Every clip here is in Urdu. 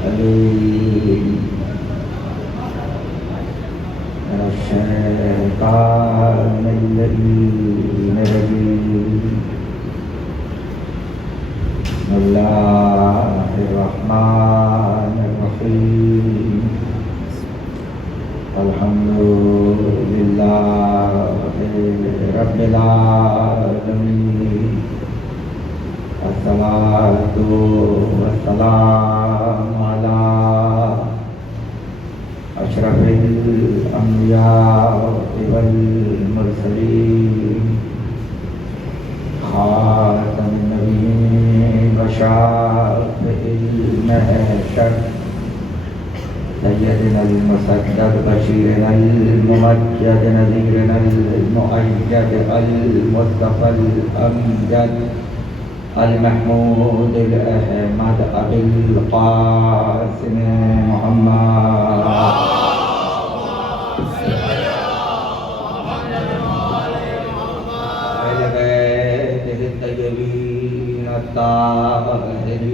العليم من الشيطان اللعين الرجيم. بسم الله الرحمن الرحيم. الحمد لله رب العالمين. الصلاة والسلام على أشرف الأنبياء والمرسلين خاتم النبيين وشافع المحشر سيدنا المسدد بشيرنا الممجد نذيرنا المؤيد المصطفى الأمجد المحمود الأحمد أبي القاسم محمد أهل بيته الطيبين الطاهرين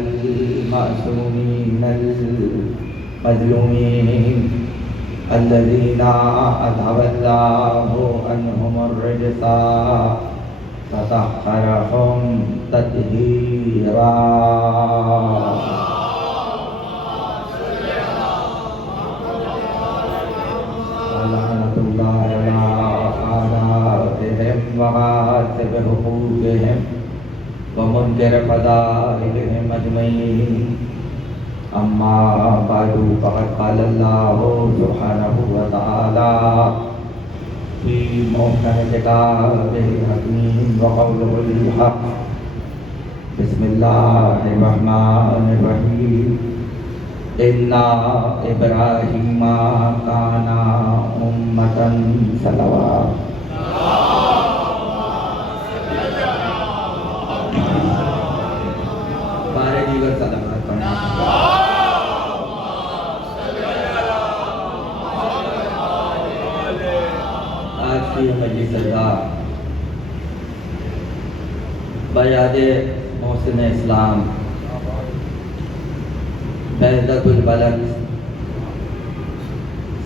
المعصومين المظلومين الذين أذهب الله عنهم الرجس فطهرهم تطهيرا. ولعنة الله على أعدائهم وغاصب حقوقهم ومنكر فضائلهم أجمعين. أما بعد فقد قال الله سبحانه وتعالى في محكم كتابه الحكيم وقوله الحق. بسم الله الرحمن الرحيم. إن إبراهيم كان أمة صلوات. بارے دیگر صلوات پڑھنا. آج کی مجلس سجدہ بیاد محسن اسلام بہدت البلد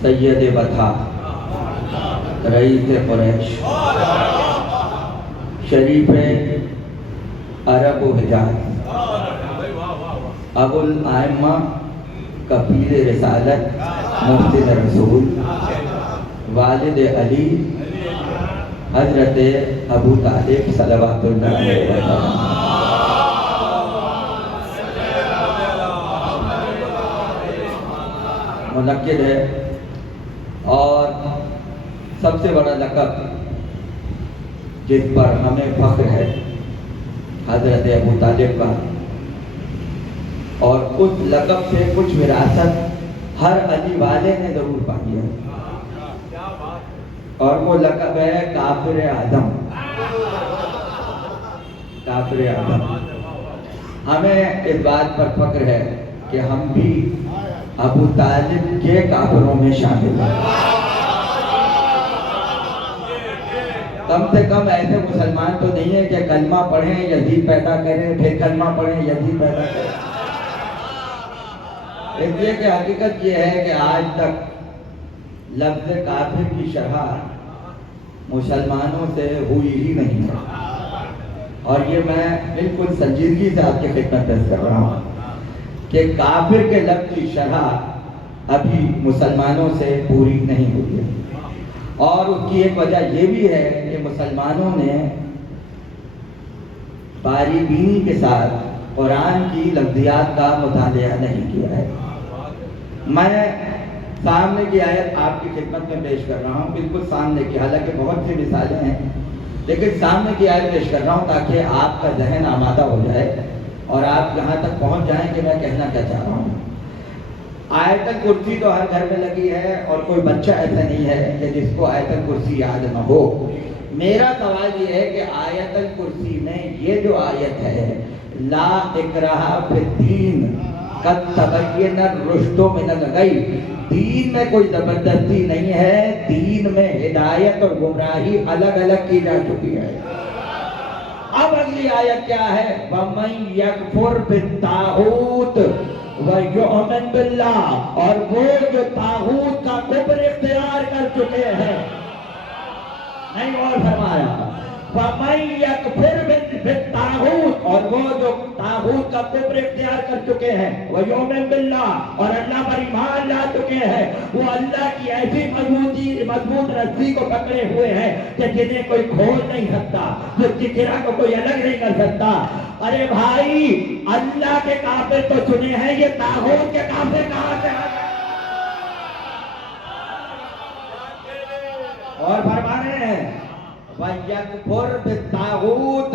سید بطحہ رئیس قریش شریف عرب و حجاز ابو الائمہ کفیل رسالت محسن رسول والد علی حضرت ابو طالب صلوات اللہ علیہ وسلم. منعقد ہے اور سب سے بڑا لقب جس پر ہمیں فخر ہے حضرت ابو طالب کا، اور اس لقب سے کچھ وراثت ہر علی والے نے ضرور پائی ہے، اور وہ لقب ہے کافر اعظم. کافر اعظم. ہمیں اس بات پر فخر ہے کہ ہم بھی ابو طالب کے کافروں میں شامل ہیں. کم سے کم ایسے مسلمان تو نہیں ہے کہ کلمہ پڑھیں یزید پیدا کریں، پھر کلمہ پڑھیں یزید پیدا کریں. اس لیے کہ حقیقت یہ ہے کہ آج تک لفظ کافر کی شرح مسلمانوں سے ہوئی ہی نہیں ہے، اور یہ میں بالکل سنجیدگی سے آپ کی خدمت پیش کر رہا ہوں کہ کافر کے لفظ کی شرح ابھی مسلمانوں سے پوری نہیں ہوئی ہے. اور اس کی ایک وجہ یہ بھی ہے کہ مسلمانوں نے باری بینی کے ساتھ قرآن کی لفظیات کا مطالعہ نہیں کیا ہے. میں سامنے کی آیت آپ کی خدمت میں پیش کر رہا ہوں، بالکل سامنے کی، حالانکہ بہت سی مثالیں ہیں لیکن سامنے کی آیت پیش کر رہا ہوں تاکہ آپ کا ذہن آمادہ ہو جائے اور آپ یہاں تک پہنچ جائیں کہ میں کہنا کیا چاہ رہا ہوں. آیت الکرسی تو ہر گھر میں لگی ہے اور کوئی بچہ ایسا نہیں ہے کہ جس کو آیت الکرسی یاد نہ ہو. میرا سوال یہ ہے کہ آیت الکرسی میں یہ جو آیت ہے لا اکراہ فی الدین قد تبین الرشد من الغی، دین میں کوئی زبردستی نہیں ہے، دین میں ہدایت اور گمراہی الگ الگ کی جا چکی ہے. اب اگلی آیت کیا ہے؟ وَمَن يَكْفُرْ بِالطَّاغُوتِ وَيُؤْمِنْ بِاللَّهِ، اور وہ جو طاغوت کا کفر اختیار کر چکے ہیں. نہیں اور فرمایا وَمَنْ يَكْفُرْ بِالطَّاغُوتِ، اور وہ جو طاغوت کا کفر اختیار کر چکے ہیں، وَيُؤْمِنْ بِاللَّهِ، اور اللہ پر ایمان لا چکے ہیں، وہ اللہ کی ایسی مضبوط رسی کو پکڑے ہوئے ہیں کہ جنہیں کوئی کھول نہیں سکتا، جو چچرا کو کوئی الگ نہیں کر سکتا. ارے بھائی اللہ کے کافر تو چنے ہیں، یہ طاغوت کے کافر کہاں سے آ گئے؟ اور فرما رہے ہیں وَيَكْفُرْ بِالطَّاغُوتِ،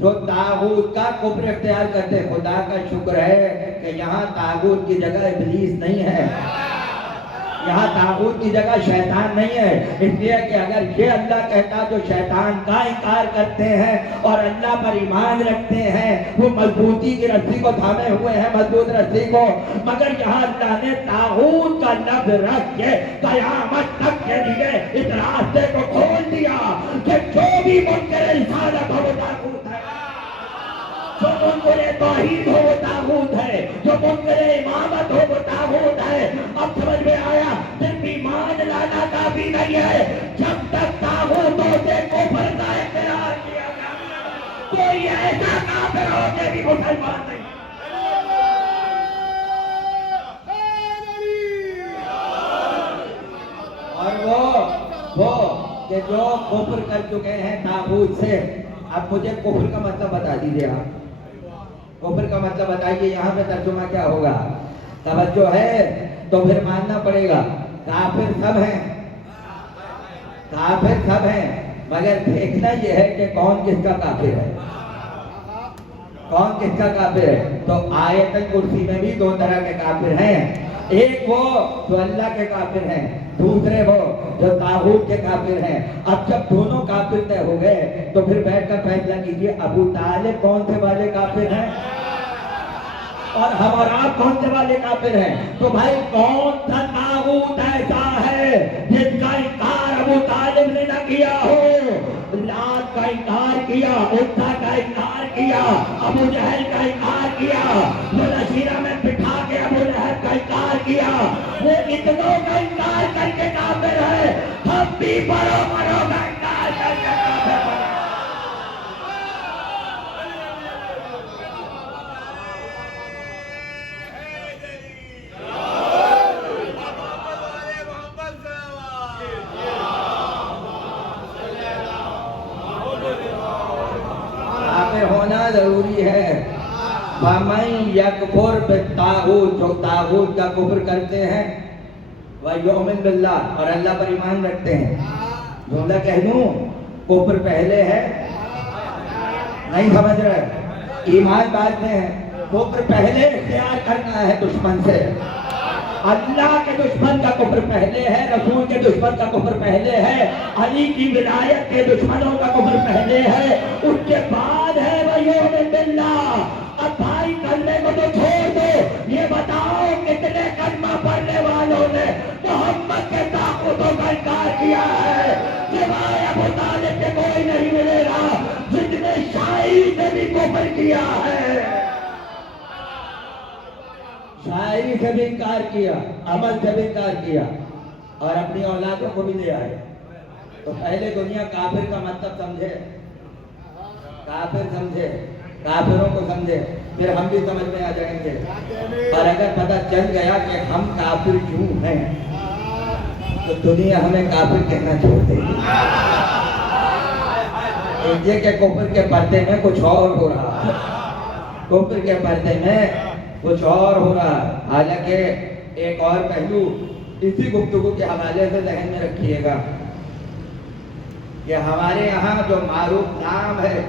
جو طاغوت کا کفر اختیار کرتے. خدا کا شکر ہے کہ یہاں طاغوت کی جگہ ابلیس نہیں ہے، یہاں طاغوت کی جگہ شیطان نہیں ہے. اس لیے کہ اگر یہ اللہ کہتا جو شیطان کا انکار کرتے ہیں اور اللہ پر ایمان رکھتے ہیں، وہ مضبوطی کی رسی کو تھامے ہوئے ہیں، مضبوط رسی کو، مگر یہاں اللہ نے طاغوت کا لفظ رکھ کے قیامت تک کے لیے اس راستے کو کھول دیا کہ جو بھی منکر رسالت ہو وہ طاغوت ہے، جو منکر توحید ہو وہ طاغوت ہے، جو منکر امامت ہو وہ طاغوت ہے. اب سمجھ میں آیا؟ صرف ایمان لانا کافی نہیں ہے، جب تک طاغوتوں سے کفر کا اقرار کیا جائے کوئی ایسا کافر ہو کہ بھی مسلمان نہیں. اور وہ کہ جو کفر کر چکے ہیں طاغوت سے. اب مجھے کفر کا مطلب بتا دیجیے. آپ کفر کا مطلب بتائیے، یہاں پہ ترجمہ کیا ہوگا؟ توجہ ہے تو پھر ماننا پڑے گا. کافر سب ہیں، کافر سب ہیں، مگر دیکھنا یہ ہے کہ کون کس کا کافر ہے، کون کس کا کافر ہے. تو آیت الکرسی میں بھی دو طرح کے کافر ہیں، ایک وہ جو اللہ کے کافر ہیں، دوسرے وہ جو طاغوت کے کافر ہیں. اب جب دونوں کافر طے ہو گئے تو پھر بیٹھ کر فیصلہ کیجئے ابو طالب کون سے والے کافر ہیں اور ہم اور آپ کون سے والے کافر ہیں. تو بھائی کون سا طاغوت ایسا ہے جس کا انکار ابو طالب نے نہ کیا ہو؟ لات کا انکار کیا، عزا کا انکار کیا، ابو جہل کا انکار کیا، ملشیرہ میں بٹھا کے ابو لہب کا انکار کیا. وہ اتنوں کا انکار کر کے کافر ہے، ہم بھی بڑوں بڑوں کا انکار کر کے کافر بنے. ہونا ضروری ہے. فَمَن يَكْفُرْ بِالطَّاغُوتِ، جو طاغوت کا کفر کرتے ہیں، وَيُؤْمِنْ بِاللَّهِ، اور اللہ پر ایمان رکھتے ہیں. جملہ کہہ دوں، کفر پہلے ہے، نہیں سمجھ رہے؟ ایمان بعد میں ہے. کفر پہلے اختیار کرنا ہے دشمن سے. اللہ کے دشمن کا کفر پہلے ہے، رسول کے دشمن کا کفر پہلے ہے، علی کی ولایت کے دشمنوں کا کفر پہلے ہے، اس کے بعد ہے وَيُؤْمِنْ بِاللَّهِ. اب بھائی کلمے کو تو چھوڑ دو، یہ بتاؤ کتنے کلمہ پڑھنے والوں نے محمد کے طاغوتوں کا انکار کیا ہے؟ سوائے ابو طالب کے کوئی نہیں ملے گا جس نے شاعری سے بھی کفر کیا ہے، شاعری سے بھی انکار کیا، عمل سے بھی انکار کیا، اور اپنی اولادوں کو بھی لے آئے. تو پہلے دنیا کافر کا مطلب سمجھے، کافر سمجھے، کافروں کو سمجھے، پھر ہم بھی سمجھ میں آ جائیں گے. اور اگر پتہ چل گیا کہ ہم کافر کیوں ہیں تو دنیا ہمیں کافر کہنا چھوڑ دے گی. یہ کہ کفر کے پردے میں کچھ اور ہو رہا ہے، کفر کے پردے میں کچھ اور ہو رہا ہے. حالانکہ ایک اور پہلو اسی گفتگو کے حوالے سے ذہن میں رکھیے گا کہ ہمارے یہاں جو معروف نام ہے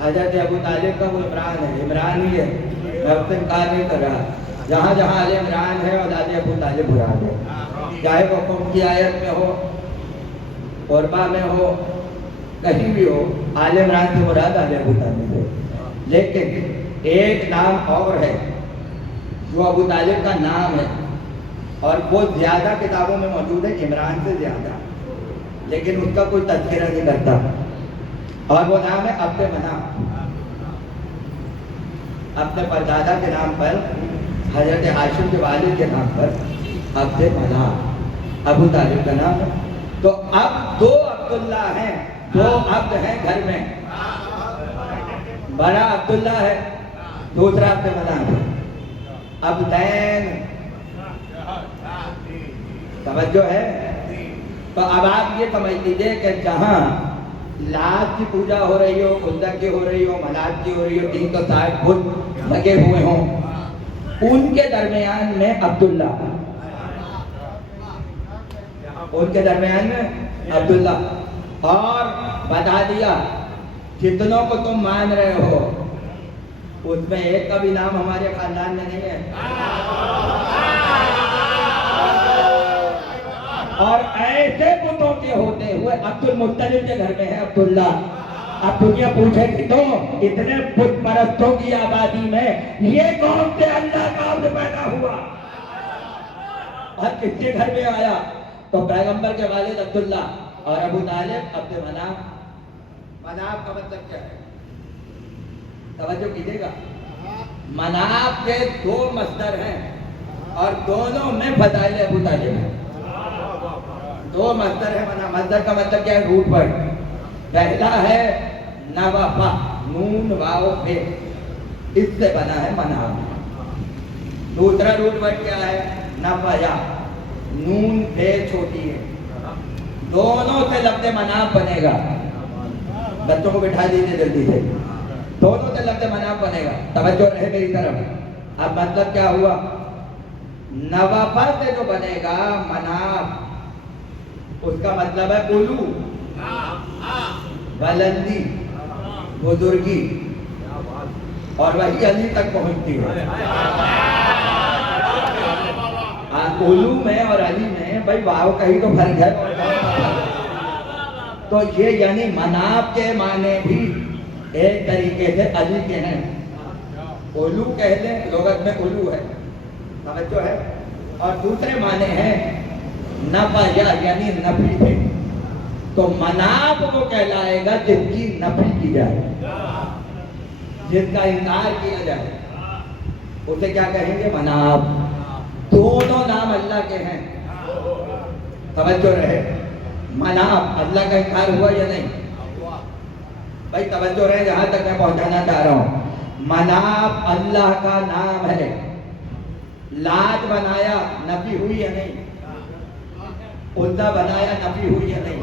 حضرت ابو طالب کا، وہ عمران ہے. عمران ہی ہے، میں اس سے انکار نہیں کر رہا. جہاں جہاں آل عمران ہے اولاد ابو طالب مراد ہے، چاہے وہ قوم کی آیت میں ہو، قربہ میں ہو، کہیں بھی ہو، آل عمران سے مراد آل ابو طالب ہے. لیکن ایک نام اور ہے جو ابو طالب کا نام ہے، اور وہ زیادہ کتابوں میں موجود ہے، عمران سے زیادہ، لیکن اس کا کوئی تذکرہ نہیں کرتا، اور وہ نام ہے عبد مناف. اپنے پردادا کے نام پر حضرت ہاشم کے والد کے نام پر عبد مناف، ابو طالب کا نام ہے۔ تو اب دو عبداللہ ہیں، دو عبد ہیں گھر میں، بڑا عبداللہ ہے، دوسرا عبد مناف ہے، عبدین، توجہ ہے۔ تو اب آپ یہ سمجھ لیجیے کہ جہاں لات کی پوجا ہو رہی ہو، عزا کی ہو رہی ہو، منات کی ہو رہی ہو، 360 بت لگے ہوئے ہوں، ان کے درمیان میں عبداللہ، ان کے درمیان میں عبداللہ، اور بتا دیا جتنوں کو تم مان رہے ہو اس میں ایک کا بھی نام ہمارے خاندان میں نہیں ہے، اور ایسے بتوں کے ہوتے ہوئے عبد المطلب کے گھر میں ہے عبداللہ۔ اب دنیا پوچھے کہ تو اتنے بت پرستوں کی آبادی میں یہ کون سے اللہ کا عبد پیدا ہوا اور کس کے گھر میں آیا؟ تو پیغمبر کے والد عبداللہ اور ابو طالب عبد مناف۔ مناف کا مطلب کیا ہے؟ توجہ کیجیے گا، مناف کے دو مصدر ہیں اور دونوں میں فضائل ابو طالب ہیں، دو مصدر ہے مناف۔ مصدر کا مطلب کیا ہے؟ Root word. پہلا ہے نوفا، نون واو فے، اس سے بنا ہے مناف۔ دوسرا روٹ ورڈ کیا ہے؟ نفیا، نون فے چھوٹی ہے، دونوں سے لفظ مناف بنے گا۔ بچوں کو بٹھا دیجیے جلدی سے، دونوں سے لفظ مناف بنے گا، توجہ رہے میری طرف۔ اب مطلب کیا ہوا؟ نوفا سے جو بنے گا مناف، اس کا مطلب ہے اولو، بلندی، بزرگی، اور وہی علی تک پہنچتی ہے۔ اولو میں اور علی میں بھائی واو کا ہی تو فرق ہے۔ تو یہ یعنی مناف کے معنی بھی ایک طریقے سے علی کے ہیں، اولو کہہ لیں، لغت میں اولو ہے، توجہ ہے، اور دوسرے معنی ہیں نفیا یعنی نفی ہے۔ تو مناف وہ کہلائے گا جس کی نفی کی جائے، جس کا انکار کیا جائے، اسے کیا کہیں گے؟ مناف۔ دونوں نام اللہ کے ہیں، توجہ رہے۔ مناف اللہ کا انکار ہوا یا نہیں؟ بھائی توجہ رہے، جہاں تک میں پہنچانا چاہ رہا ہوں، مناف اللہ کا نام ہے۔ لات بنایا، نفی ہوئی یا نہیں؟ عزا بنایا، نفی ہوئی یا نہیں؟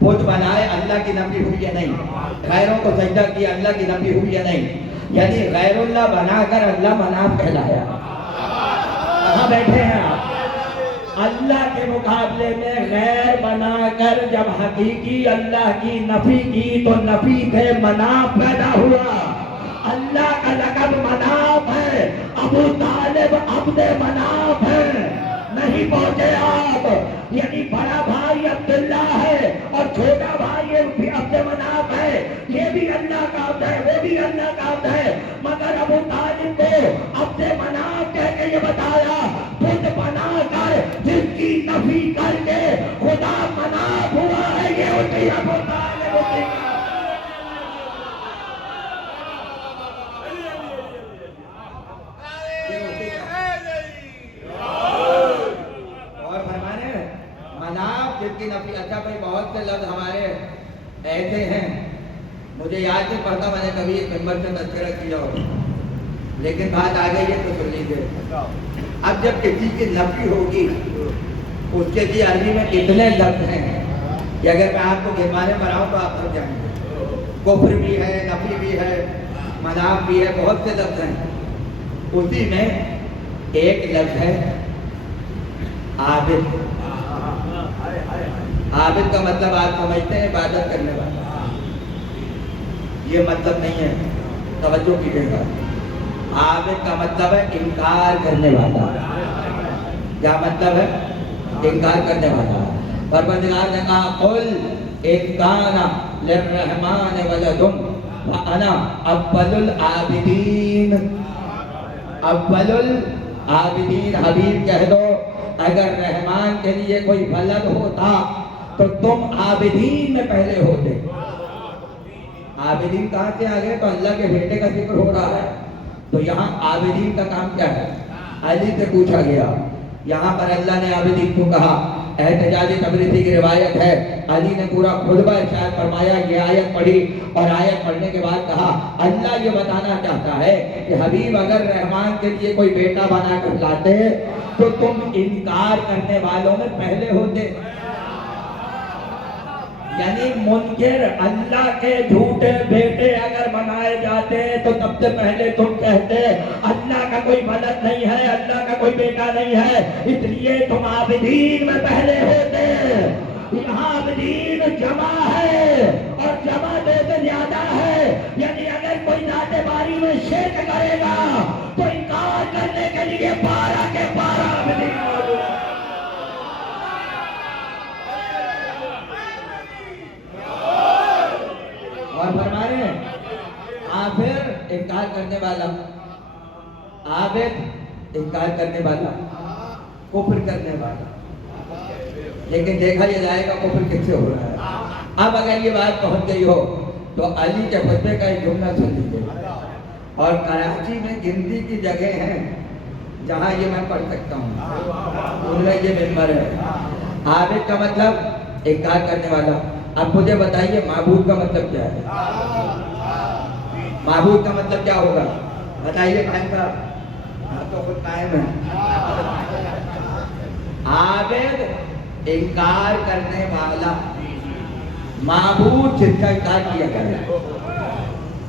بت بنائے، اللہ کی نفی ہوئی یا نہیں؟ غیروں کو سجدہ کیا، اللہ کی نفی ہوئی یا نہیں؟ یعنی غیر اللہ بنا کر اللہ مناف کہلایا۔ کہاں بیٹھے ہیں آپ؟ اللہ کے مقابلے میں غیر بنا کر جب حقیقی اللہ کی نفی کی تو نفی سے مناف پیدا ہوا۔ اللہ کا لقب مناف ہے، ابو طالب عبد مناف ہے۔ نہیں پہنچے آپ؟ یعنی بڑا بھائی عبداللہ ہے اور چھوٹا بھائی بھی عبد مناف ہے، یہ بھی اللہ کا عبد ہے، وہ بھی اللہ کا عبد ہے، مگر ابو طالب کو عبد مناف کہہ کے یہ بتایا، بت بنا کر جس کی نفی کر کے خدا مناف ہوا ہے، یہ اسی ابو طالب اسی کا۔ جس کی نفی، اچھا بھائی بہت سے لفظ ہمارے ایسے ہیں، مجھے یاد نہیں پڑتا میں نے کبھی ایک ممبر سے تذکرہ کیا ہو، لیکن بات آ گئی ہے تو سن لیجیے۔ اب جب کسی کی نفی ہوگی، اس کے لیے عربی میں اتنے لفظ ہیں کہ اگر میں آپ کو گرمانے پر آؤں تو آپ سمجھ جائیں گے۔ کفر بھی ہے، نفی بھی ہے، مناف بھی ہے، بہت سے لفظ ہیں۔ اسی میں ایک لفظ ہے عابد۔ عابد کا مطلب آپ سمجھتے ہیں عبادت کرنے والا، یہ مطلب نہیں ہے، توجہ کیجیے گا۔ عابد کا مطلب ہے انکار کرنے والا۔ کیا مطلب ہے؟ انکار کرنے والا۔ پروردگار نے کہا قل ان کان للرحمن ولد فانا اول العابدین۔ اول العابدین، حبیب کہہ دو اگر رحمان کے لیے کوئی ولد ہوتا تو تم عابدین میں پہلے ہوتے۔ عابدین کہاں سے آ گئے؟ تو اللہ کے بیٹے کا ذکر ہو رہا ہے، تو یہاں عابدین کا کام کیا ہے؟ علی سے پوچھا گیا. یہاں پر اللہ نے عابدین کو کہا. احتجاجی تبریزی کی روایت ہے علی نے پورا خطبہ ارشاد فرمایا, یہ آیت پڑھی اور آیت پڑھنے کے بعد کہا اللہ یہ بتانا چاہتا ہے کہ حبیب اگر رحمان کے لیے کوئی بیٹا بنا کر لاتے تو تم انکار کرنے والوں میں پہلے ہوتے. یعنی منکر اللہ کے جھوٹے بیٹے اگر بنائے جاتے تو سب سے پہلے تم کہتے اللہ کا کوئی ولد نہیں ہے, اللہ کا کوئی بیٹا نہیں ہے, اس لیے تم عابدین میں پہلے ہوتے. یہاں عابدین جمع ہے اور جمع دو سے زیادہ ہے. یعنی اگر کوئی ذات باری میں شرک کرے گا تو انکار کرنے کے لیے 12 کے 12 عابدین موجود ہیں. اور فرمانے آخر انکار کرنے والا, عابد انکار کرنے والا, کفر کرنے والا. لیکن دیکھا یہ جائے گا کفر کس سے ہو رہا ہے. اب اگر یہ بات پہنچ گئی ہو تو علی کے خطبے کا ایک جملہ سن لیجیے. اور کراچی میں گنتی کی جگہ ہیں جہاں یہ میں پڑھ سکتا ہوں, ان میں یہ ممبر ہے. عابد کا مطلب انکار کرنے والا. اب مجھے بتائیے معبود کا مطلب کیا ہے؟ معبود کا مطلب کیا ہوگا بتائیے قائم صاحب. ہاں تو خود قائم ہے. عابد انکار کرنے والا, معبود جس کا انکار کیا گیا ہے.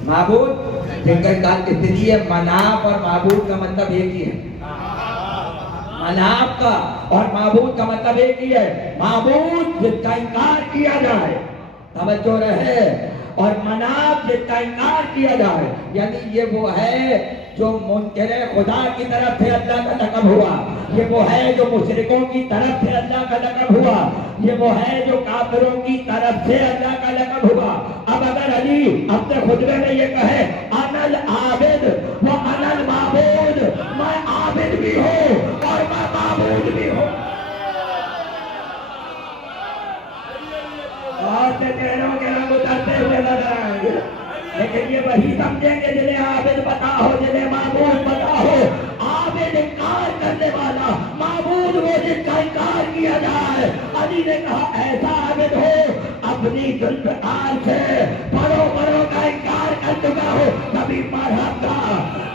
معبود جن کا انکار کس لیے, مناف اور معبود کا مطلب ایک ہی ہے. مناف کا اور معبود کا مطلب ایک ہی ہے. معبود جس کا انکار کیا جائے, توجہ رہے, اور مناف جس کا انکار کیا جائے. یعنی یہ وہ ہے جو منکر خدا کی طرف سے اللہ کا لقب ہوا, یہ وہ ہے جو مشرکوں کی طرف سے اللہ کا لقب ہوا, یہ وہ ہے جو کافروں کی طرف سے اللہ کا لقب ہوا. اب اگر علی اپنے خطبے میں یہ کہے انا العابد و انا المعبود, میں عابد بھی ہوں اور میں معبود بھی ہوں, اور چہروں کے رنگ اترتے ہوئے نظر آئیں گے. لیکن یہ وہی سمجھیں گے جنہیں عابد پتا ہو, جنہیں معبود پتا ہو. عابد انکار کرنے والا, معبود وہ جس کا انکار کیا جائے. علی نے کہا ایسا عابد ہو اپنی ذوالفقار سے بڑوں بڑوں کا انکار کر چکا ہو. کبھی مرحب کا,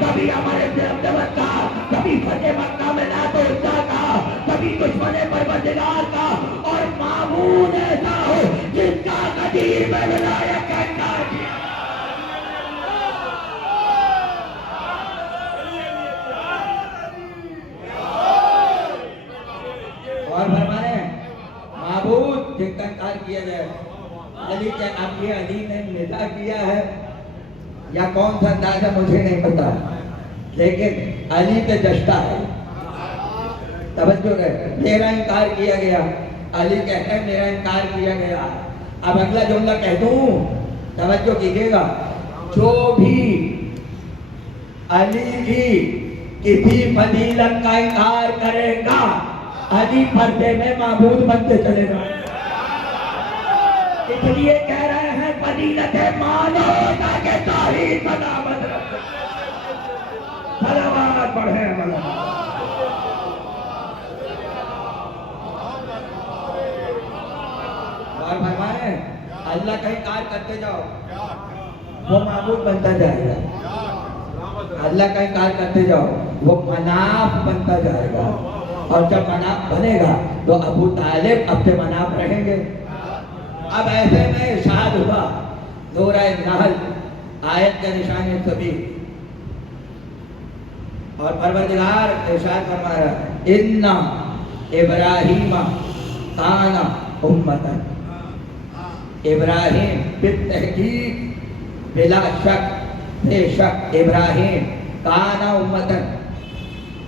کبھی امر ابن عبداللہ کا, کبھی فتح مکہ میں لات و عزا کا, کبھی دشمن پروردگار کا, اور معبود ایسا ہو جس کا قدیم ولایت کا انکار کیا. اور فرمانے معبود جن کا انکار کیا جائے. علی کے اب یہ علی نے ندا کیا ہے یا کون سا انداز ہے مجھے نہیں پتا, لیکن علی پہ جشتا ہے. توجہ رہے, میرا انکار کیا گیا, علی کہتے ہیں میرا انکار کیا گیا. اب اگلا جملہ کہہ دوں, توجہ کیجیے گا, جو بھی علی کی کسی فضیلت کا انکار کرے گا علی پردے میں معبود بنتے چلے گا. اس لیے کہہ رہے ہیں فضیلت مانو تاکہ تاریخ سلامت رکھے. صلوات پڑھیں مولانا. اور فرمائیں اللہ کا انکار کرتے جاؤ وہ معبود بنتا جائے گا. اللہ کا انکار کرتے جاؤ وہ مناف بنتا جائے گا, اور جب مناف بنے گا تو ابو طالب اب سے مناف رہیں گے. اب ایسے میں ارشاد ہوا سورہ نحل آیت کا نشان 120, اور پروردگار ارشاد فرما رہا ہے اِنَّ ابراہیم کان امتاً. ابراہیم بالتحقیق بلا شک بے شک ابراہیم کان امتاً,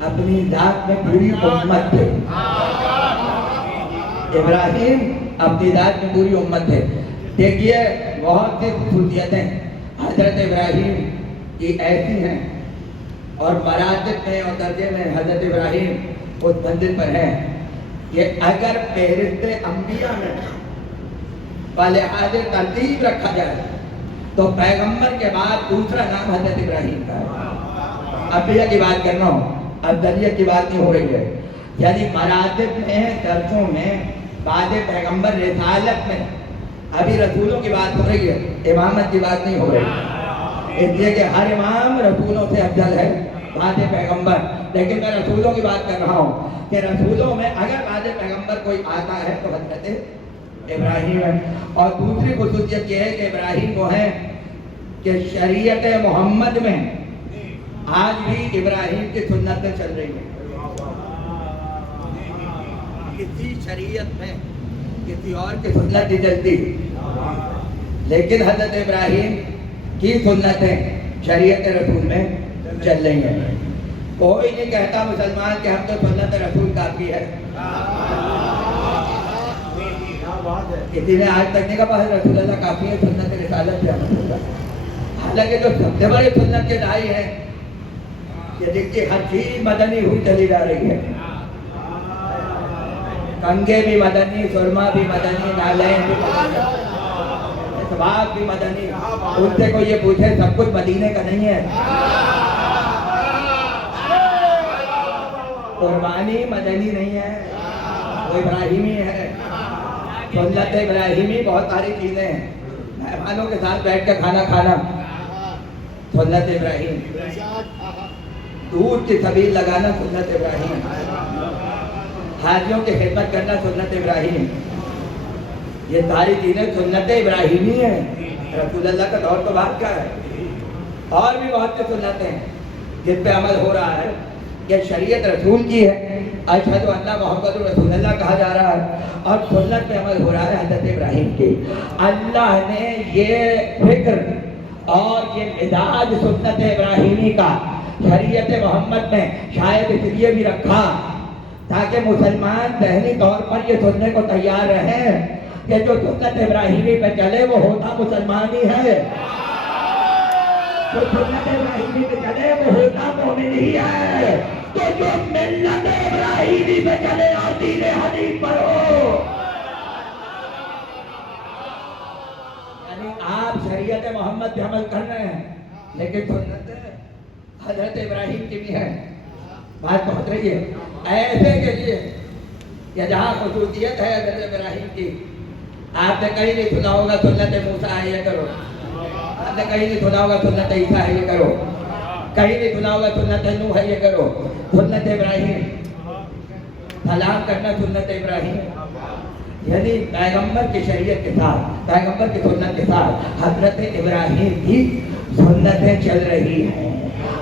اپنی ذات میں پوری امت تھے. ابراہیم اپنی ذات میں پوری امت تھے. دیکھیے بہت سی خصوصیتیں حضرت ابراہیم کی ایسی ہیں, اور مراتب میں اور درجے میں حضرت ابراہیم اس منزل پر ہیں کہ اگر فہرست انبیاء میں بلحاظ ترتیب رکھا جائے تو پیغمبر کے بعد دوسرا نام حضرت ابراہیم کا ہے. ابیہ کی بات کر رہا ہوں، افضلیت کی بات نہیں ہو رہی ہے. یعنی مراتب میں، درجوں میں، بعد پیغمبر رسالت میں ابھی رسولوں کی بات ہو رہی ہے، امامت کی بات نہیں ہو رہی. اس لیے کہ ہر امام رسولوں سے افضل ہے بعد پیغمبر. لیکن میں رسولوں کی بات کر رہا ہوں کہ رسولوں میں اگر بعد پیغمبر کوئی آتا ہے تو حضرت ابراہیم ہے. اور دوسری خصوصیت یہ ہے کہ ابراہیم وہ ہے کہ شریعت محمد میں آج بھی ابراہیم کی سنتیں چل رہی ہیں. کسی شریعت میں کسی اور کی سنت نہیں چلتی، لیکن حضرت ابراہیم کی سنتیں شریعت رسول میں چل رہی ہیں. کوئی نہیں کہتا مسلمان کہ ہم تو سنت رسول کافی ہے. کسی نے آج تک نہیں کہا رسول اللہ کافی ہے، سنت رسالت پہ عمل ہوگا. حالانکہ جو سب سے بڑے سنت کے داعی ہیں کہ جن کی ہر چیز مدنی ہوئی چلی جا رہی ہے، کنگے بھی مدنی، سرما بھی مدنی، نالین بھی مدنی، اسباق بھی مدنی. ان سے کوئی یہ پوچھے سب کچھ مدینے کا نہیں ہے. قربانی مدنی نہیں ہے، وہ ابراہیمی ہے. سنت ابراہیمی بہت ساری چیزیں ہیں. مہمانوں کے ساتھ بیٹھ کے کھانا کھانا سنت ابراہیم، دودھ کی سبیل لگانا سنت ابراہیم، حاجیوں کی خدمت کرنا سنت ابراہیم. یہ ساری چیزیں سنت ابراہیمی ہیں. رسول اللہ کا دور تو بات کیا ہے. اور بھی بہت سی سنتیں ہیں جن پہ عمل ہو رہا ہے کہ شریعت رسول کی ہے. اشہد ان محمد رسول اللہ کہا جا رہا ہے اور سنت پہ عمل ہو رہا ہے حضرت ابراہیم کی. اللہ نے یہ فکر اور یہ مزاج سنت ابراہیمی کا شریعت محمد میں شاید اس لیے بھی رکھا تاکہ مسلمان ذہنی طور پر یہ سننے کو تیار رہیں کہ جو سنت ابراہیمی پہ چلے وہ ہوتا مسلمان ہی ہے، جو سنت ابراہیمی پہ چلے وہ ہوتا مومن ہی ہے. تو جو ملت ابراہیمی پہ چلے اور دین حنیف پر ہو، یعنی آپ شریعت محمد پہ عمل کر رہے ہیں لیکن سنت حضرت ابراہیم کی بھی ہے. بات پہنچ رہی ہے ایسے کے لیے کہ جہاں خصوصیت ہے حضرت ابراہیم کی. آپ نے کہیں نہیں سنا ہوگا سنت موسیٰ ہے یہ کرو، آپ نے کہیں نہیں سنا ہوگا سنت عیسیٰ ہے یہ کرو، کہیں نہیں سنا ہوگا سنت نوح ہے یہ کرو. سنت ابراہیم، سلام کرنا سنت ابراہیم. یعنی پیغمبر کی شریعت کے ساتھ، پیغمبر کی سنت کے ساتھ حضرت ابراہیم کی سنتیں چل رہی ہیں.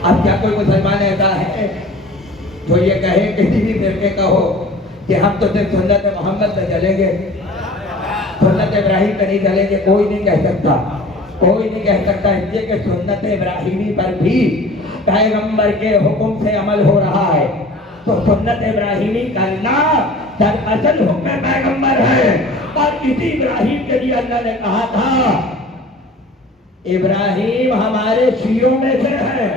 اب کیا کوئی مسلمان ایسا ہے جو یہ کہے کسی بھی فرقے کا ہو کہ ہم تو صرف سنت محمد پہ چلیں گے، سنت ابراہیم پہ نہیں چلیں گے؟ کوئی نہیں کہہ سکتا، کوئی نہیں کہہ سکتا. اس لیے کہ سنت ابراہیمی پر بھی پیغمبر کے حکم سے عمل ہو رہا ہے. تو سنت ابراہیمی کرنا دراصل حکم پیغمبر ہے. اور اسی ابراہیم کے لیے اللہ نے کہا تھا ابراہیم ہمارے شیعوں میں سے ہے.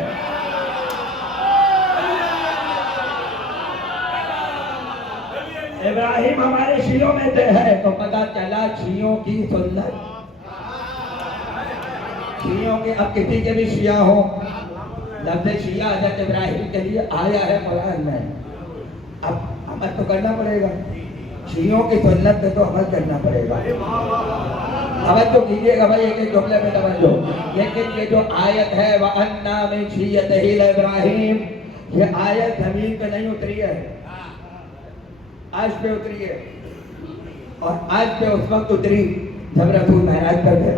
ابراہیم ہمارے شیعوں میں سے ہے. تو پتا چلا شیعوں کی سنت، شیعوں کے، اب کسی کے بھی شیعہ ہو، لفظ شیعہ حضرت ابراہیم کے لیے آیا ہے قرآن میں. اب عمل تو کرنا پڑے گا، شیعوں کی سنت پہ تو عمل کرنا پڑے گا. توجہ کیجیے گا بھائی، ایک جملے میں توجہ. لیکن یہ جو آیت ہے وَأَنَّا مِن شِيَّتِهِ لِإِبْرَاهِيمَ، یہ آیت زمین پہ نہیں اتری ہے، عرش پہ اتری ہے. اور عرش پہ اس وقت اتری جب رسول معراج پر گئے.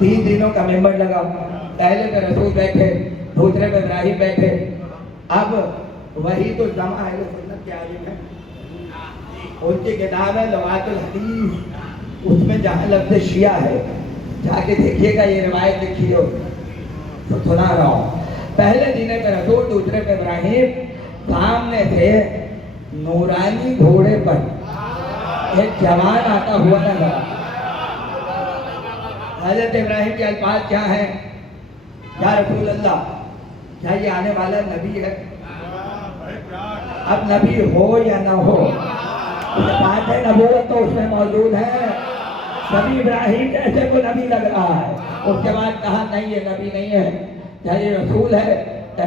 3 دنوں کا ممبر لگا، پہلے پہ رسول بیٹھے، دوسرے پہ ابراہیم بیٹھے. اب وہی تو جمع ہے سنت کے عالم ہے، ان کی کتاب ہے لغات الحدیث، اس میں جہاں لفظ شیعہ ہے جا کے دیکھیے گا، یہ روایت لکھی ہو تو سنا رہا ہوں. پہلے دن پہ رسول، دوسرے پہ ابراہیم. سامنے سے نورانی گھوڑے پر ایک جوان آتا ہوا نظر. حضرت ابراہیم کے الفاظ کیا ہیں؟ یا رسول اللہ، کیا یہ آنے والا نبی ہے؟ اب نبی ہو یا نہ ہو، بات ہے نبوت تو اس میں موجود ہے. نبی ابراہیم جیسے کو نبی لگ رہا ہے. اس کے بعد کہا نہیں یہ نبی نہیں ہے، کیا یہ رسول ہے؟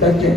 25।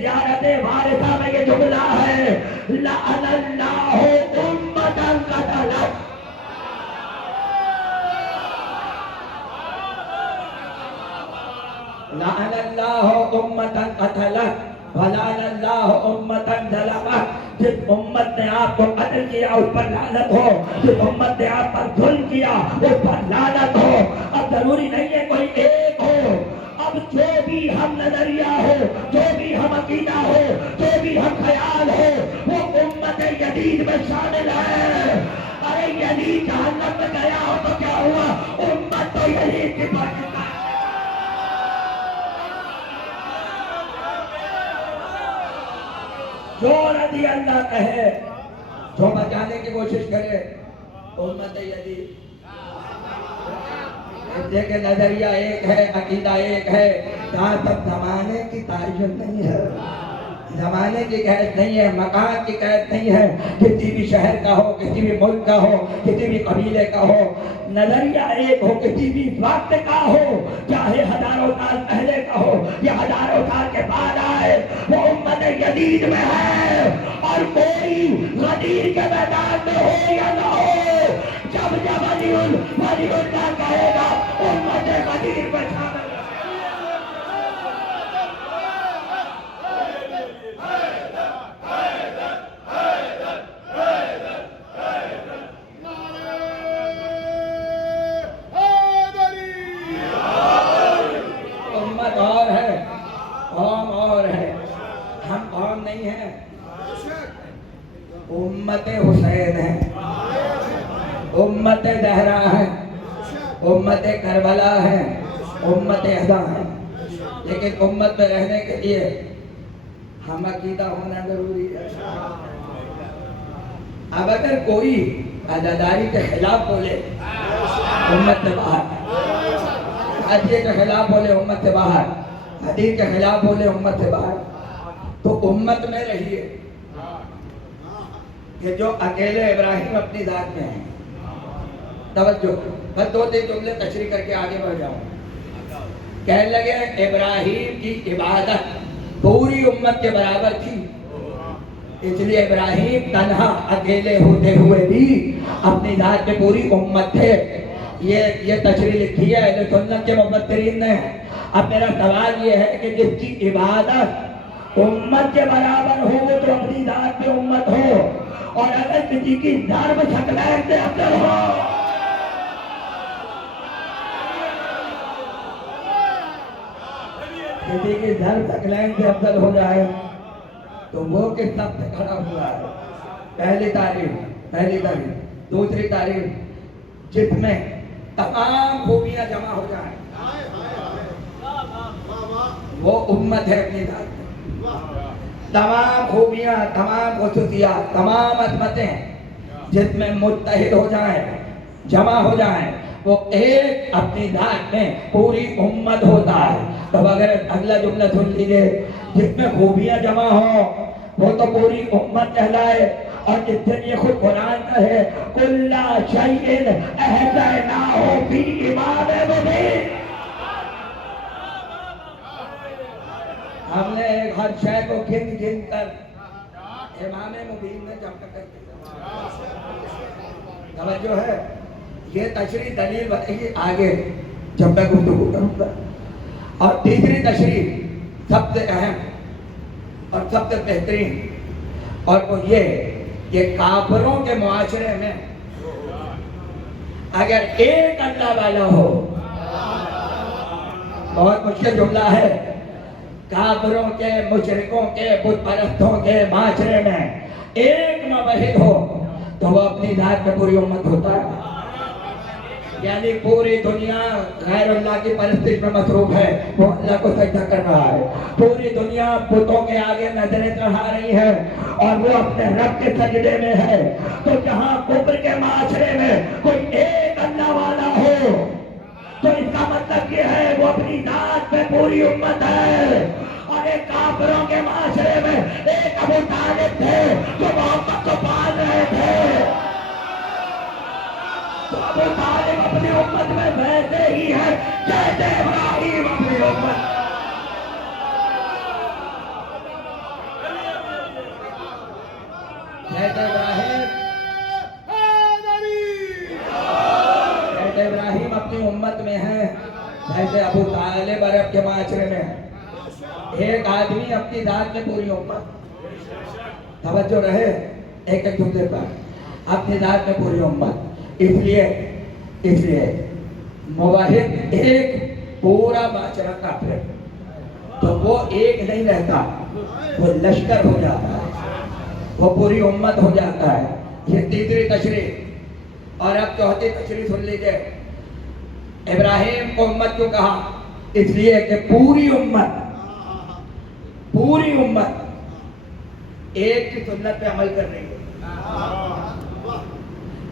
زیارت وارثہ میں یہ جملہ ہے لعن اللہ امتا قتلت، لعن اللہ امتا قتلت ولعن اللہ امتا ظلمت۔ جس امت نے آپ کو قتل کیا اس پر لعنت ہو، جس امت نے آپ پر ظلم کیا اس پر لعنت ہو۔ اب ضروری نہیں ہے کوئی ایک ہو، اب جو بھی ہم نظریہ ہو، جو بھی ہم عقیدہ ہو، جو بھی ہم خیال ہو، وہ امت یزید میں شامل ہے۔ ارے یزید جہنم میں گیا ہو تو کیا ہوا، امت تو یزید کی پاکستان۔ جو رضی اللہ کہے، جو بچانے کی کوشش کرے امت یزید، دیکھیں نظریہ ایک ہے، عقیدہ ایک ہے، جہاں تک زمانے کی تعین نہیں ہے، زمانے کی قید نہیں ہے، مکان کی قید نہیں ہے، کسی بھی شہر کا ہو، کسی بھی ملک کا ہو، کسی بھی قبیلے کا ہو، نظریہ ایک ہو، کسی بھی وقت کا ہو، چاہے ہزاروں سال پہلے کا ہو یا ہزاروں سال کے بعد آئے، وہ امت یزید میں ہے۔ اور کوئی غدیر کے میدان میں ہو یا نہ ہو، جب ولی اللہ کہے گا امت غدیر میں شامل ہے۔ امت اور ہے، قوم اور ہے، ہم قوم نہیں ہیں، امت حسین ہے، امت زہرا ہے، امت کربلا ہے، امت احدا ہے۔ لیکن امت میں رہنے کے لیے ہم عقیدہ ہونا ضروری ہے۔ اب اگر کوئی عزاداری کے خلاف بولے امت سے باہر، عدیے کے خلاف بولے امت سے باہر، حدیث کے خلاف بولے امت سے باہر، تو امت میں رہیے کہ جو اکیلے ابراہیم اپنی ذات میں ہیں۔ توجہ، بس دو تین جملے تشریح کر کے آگے بڑھ جاؤں۔ کہنے لگے ابراہیم کی عبادت پوری امت کے برابر تھی، اس لیے ابراہیم تنہا اکیلے ہوتے ہوئے بھی اپنی ذات میں پوری امت تھے۔ یہ تشریح لکھی ہے اہل سنت کے مفسرین نے۔ اب میرا سوال یہ ہے کہ جس کی عبادت امت کے برابر ہو وہ تو اپنی ذات میں امت ہو، اور اگر کسی کی ضرب شکلین سے افضل ہو، کسی کی ضرب شکلین سے افضل ہو جائے تو وہ کس سب سے کھڑا ہوا ہے؟ پہلی تعریف۔ دوسری تعریف، جس میں تمام خوبیاں جمع ہو جائیں وہ امت ہے اپنی ذات میں۔ تمام خوبیاں، تمام خصوصیات، تمام عظمتیں جس میں متحد ہو جائیں، جمع ہو جائیں، وہ ایک اپنی ذات میں پوری امت ہوتا ہے۔ تو اگر اگلا جملہ سن لیجیے، جس میں خوبیاں جمع ہوں وہ تو پوری امت کہلائے، اور جس سے یہ خود قرآن کا ہے کُلَّ شَيْءٍ أَحْصَيْنَاهُ فِي إِمَامٍ مُبِينٍ۔ ہم نے ہر شے کو گن گن کر امام مبین میں جمع کر دیا۔ توجہ ہے، یہ تشریح دلیل بتائیے آگے جب میں گفتگو کروں گا۔ اور تیسری تشریح سب سے اہم اور سب سے بہترین، اور وہ یہ کہ کافروں کے معاشرے میں اگر ایک اللہ والا ہو، بہت مشکل جملہ ہے، کافروں کے، مشرکوں کے، بت پرستوں کے معاشرے میں ایک موحد ہو تو وہ اپنی ذات میں پوری امت ہوتا ہے۔ یعنی پوری دنیا غیر اللہ کی پرستش میں مصروف ہے، وہ اللہ کو سجدہ کر رہا ہے، پوری دنیا بتوں کے آگے نظریں چڑھا رہی ہے اور وہ اپنے رب کے سجدے میں ہے۔ تو جہاں کفر کے معاشرے میں کوئی ایک اللہ والا ہو تو اس کا مطلب یہ ہے وہ اپنی ذات میں پوری امت ہے۔ اور ایک کافروں کے معاشرے میں ایک ابو طالب تھے جو محمد کو پال رہے تھے، تو ابو طالب اپنی امت میں ویسے ہی ہے جیسے ابراہیم اپنی امت۔ حضرت ابراہیم اپنی امت میں ہے جیسے ابو طالب عرب کے معاشرے میں ہے. ایک آدمی اپنی ذات میں پوری امت. توجہ رہے ایک ایک دوسرے پر. اپنی ذات میں پوری امت. اس لیے موحد ایک پورا معاشرہ کافر تو وہ ایک نہیں رہتا, وہ لشکر ہو جاتا ہے, وہ پوری امت ہو جاتا ہے. یہ تیسری تشریح. اور اب چوتھی تشریح سن لیجیے. ابراہیم کو امت کیوں کہا؟ اس لیے کہ پوری امت ایک کی سنت پہ عمل کر رہی ہے.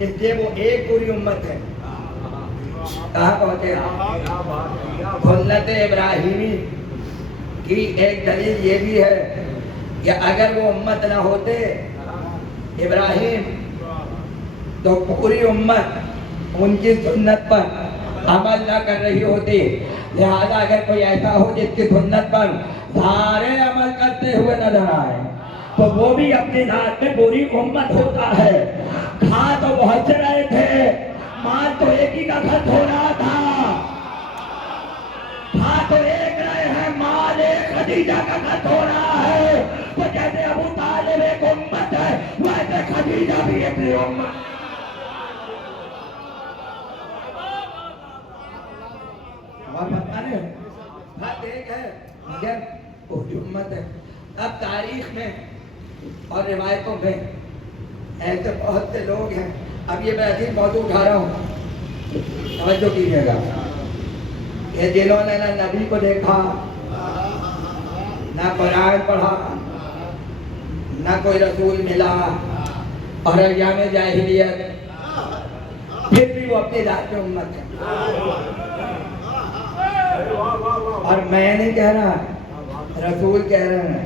اس لیے وہ ایک پوری امت ہے. کہاں پہنچے آپ؟ سنت ابراہیمی کی ایک دلیل یہ بھی ہے کہ اگر وہ امت نہ ہوتے ابراہیم تو پوری امت ان کی سنت پر عمل نہ کر رہی ہوتی. لہذا اگر کوئی ایسا ہو جس کی سنت پر سارے عمل کرتے ہوئے نظر آئے تو وہ بھی اپنی ذات میں پوری امت ہوتا ہے. کھا تو بہت سے رہے تھے, مال تو ایک ہی کا خرچ ہو رہا تھا. کھا تو ایک رہے ہیں, مال ایک خدیجہ کا خرچ ہو رہا ہے. تو جیسے ابو طالب ایک امت ہے ویسے خدیجہ بھی ایک امت. بات ایک ہے مگر پوری امت ہے. اب تاریخ میں اور روایتوں میں ایسے بہت سے لوگ ہیں. اب یہ میں عجیب موضوع اٹھا رہا ہوں, توجہ کیجیے گا. یہ جنہوں نے نہ نبی کو دیکھا, نہ قرآن پڑھا, نہ کوئی رسول ملا, اور ایام جاہلیت, پھر بھی وہ اپنی ذات میں امت ہے. اور میں نہیں کہہ رہا, رسول کہہ رہے ہیں,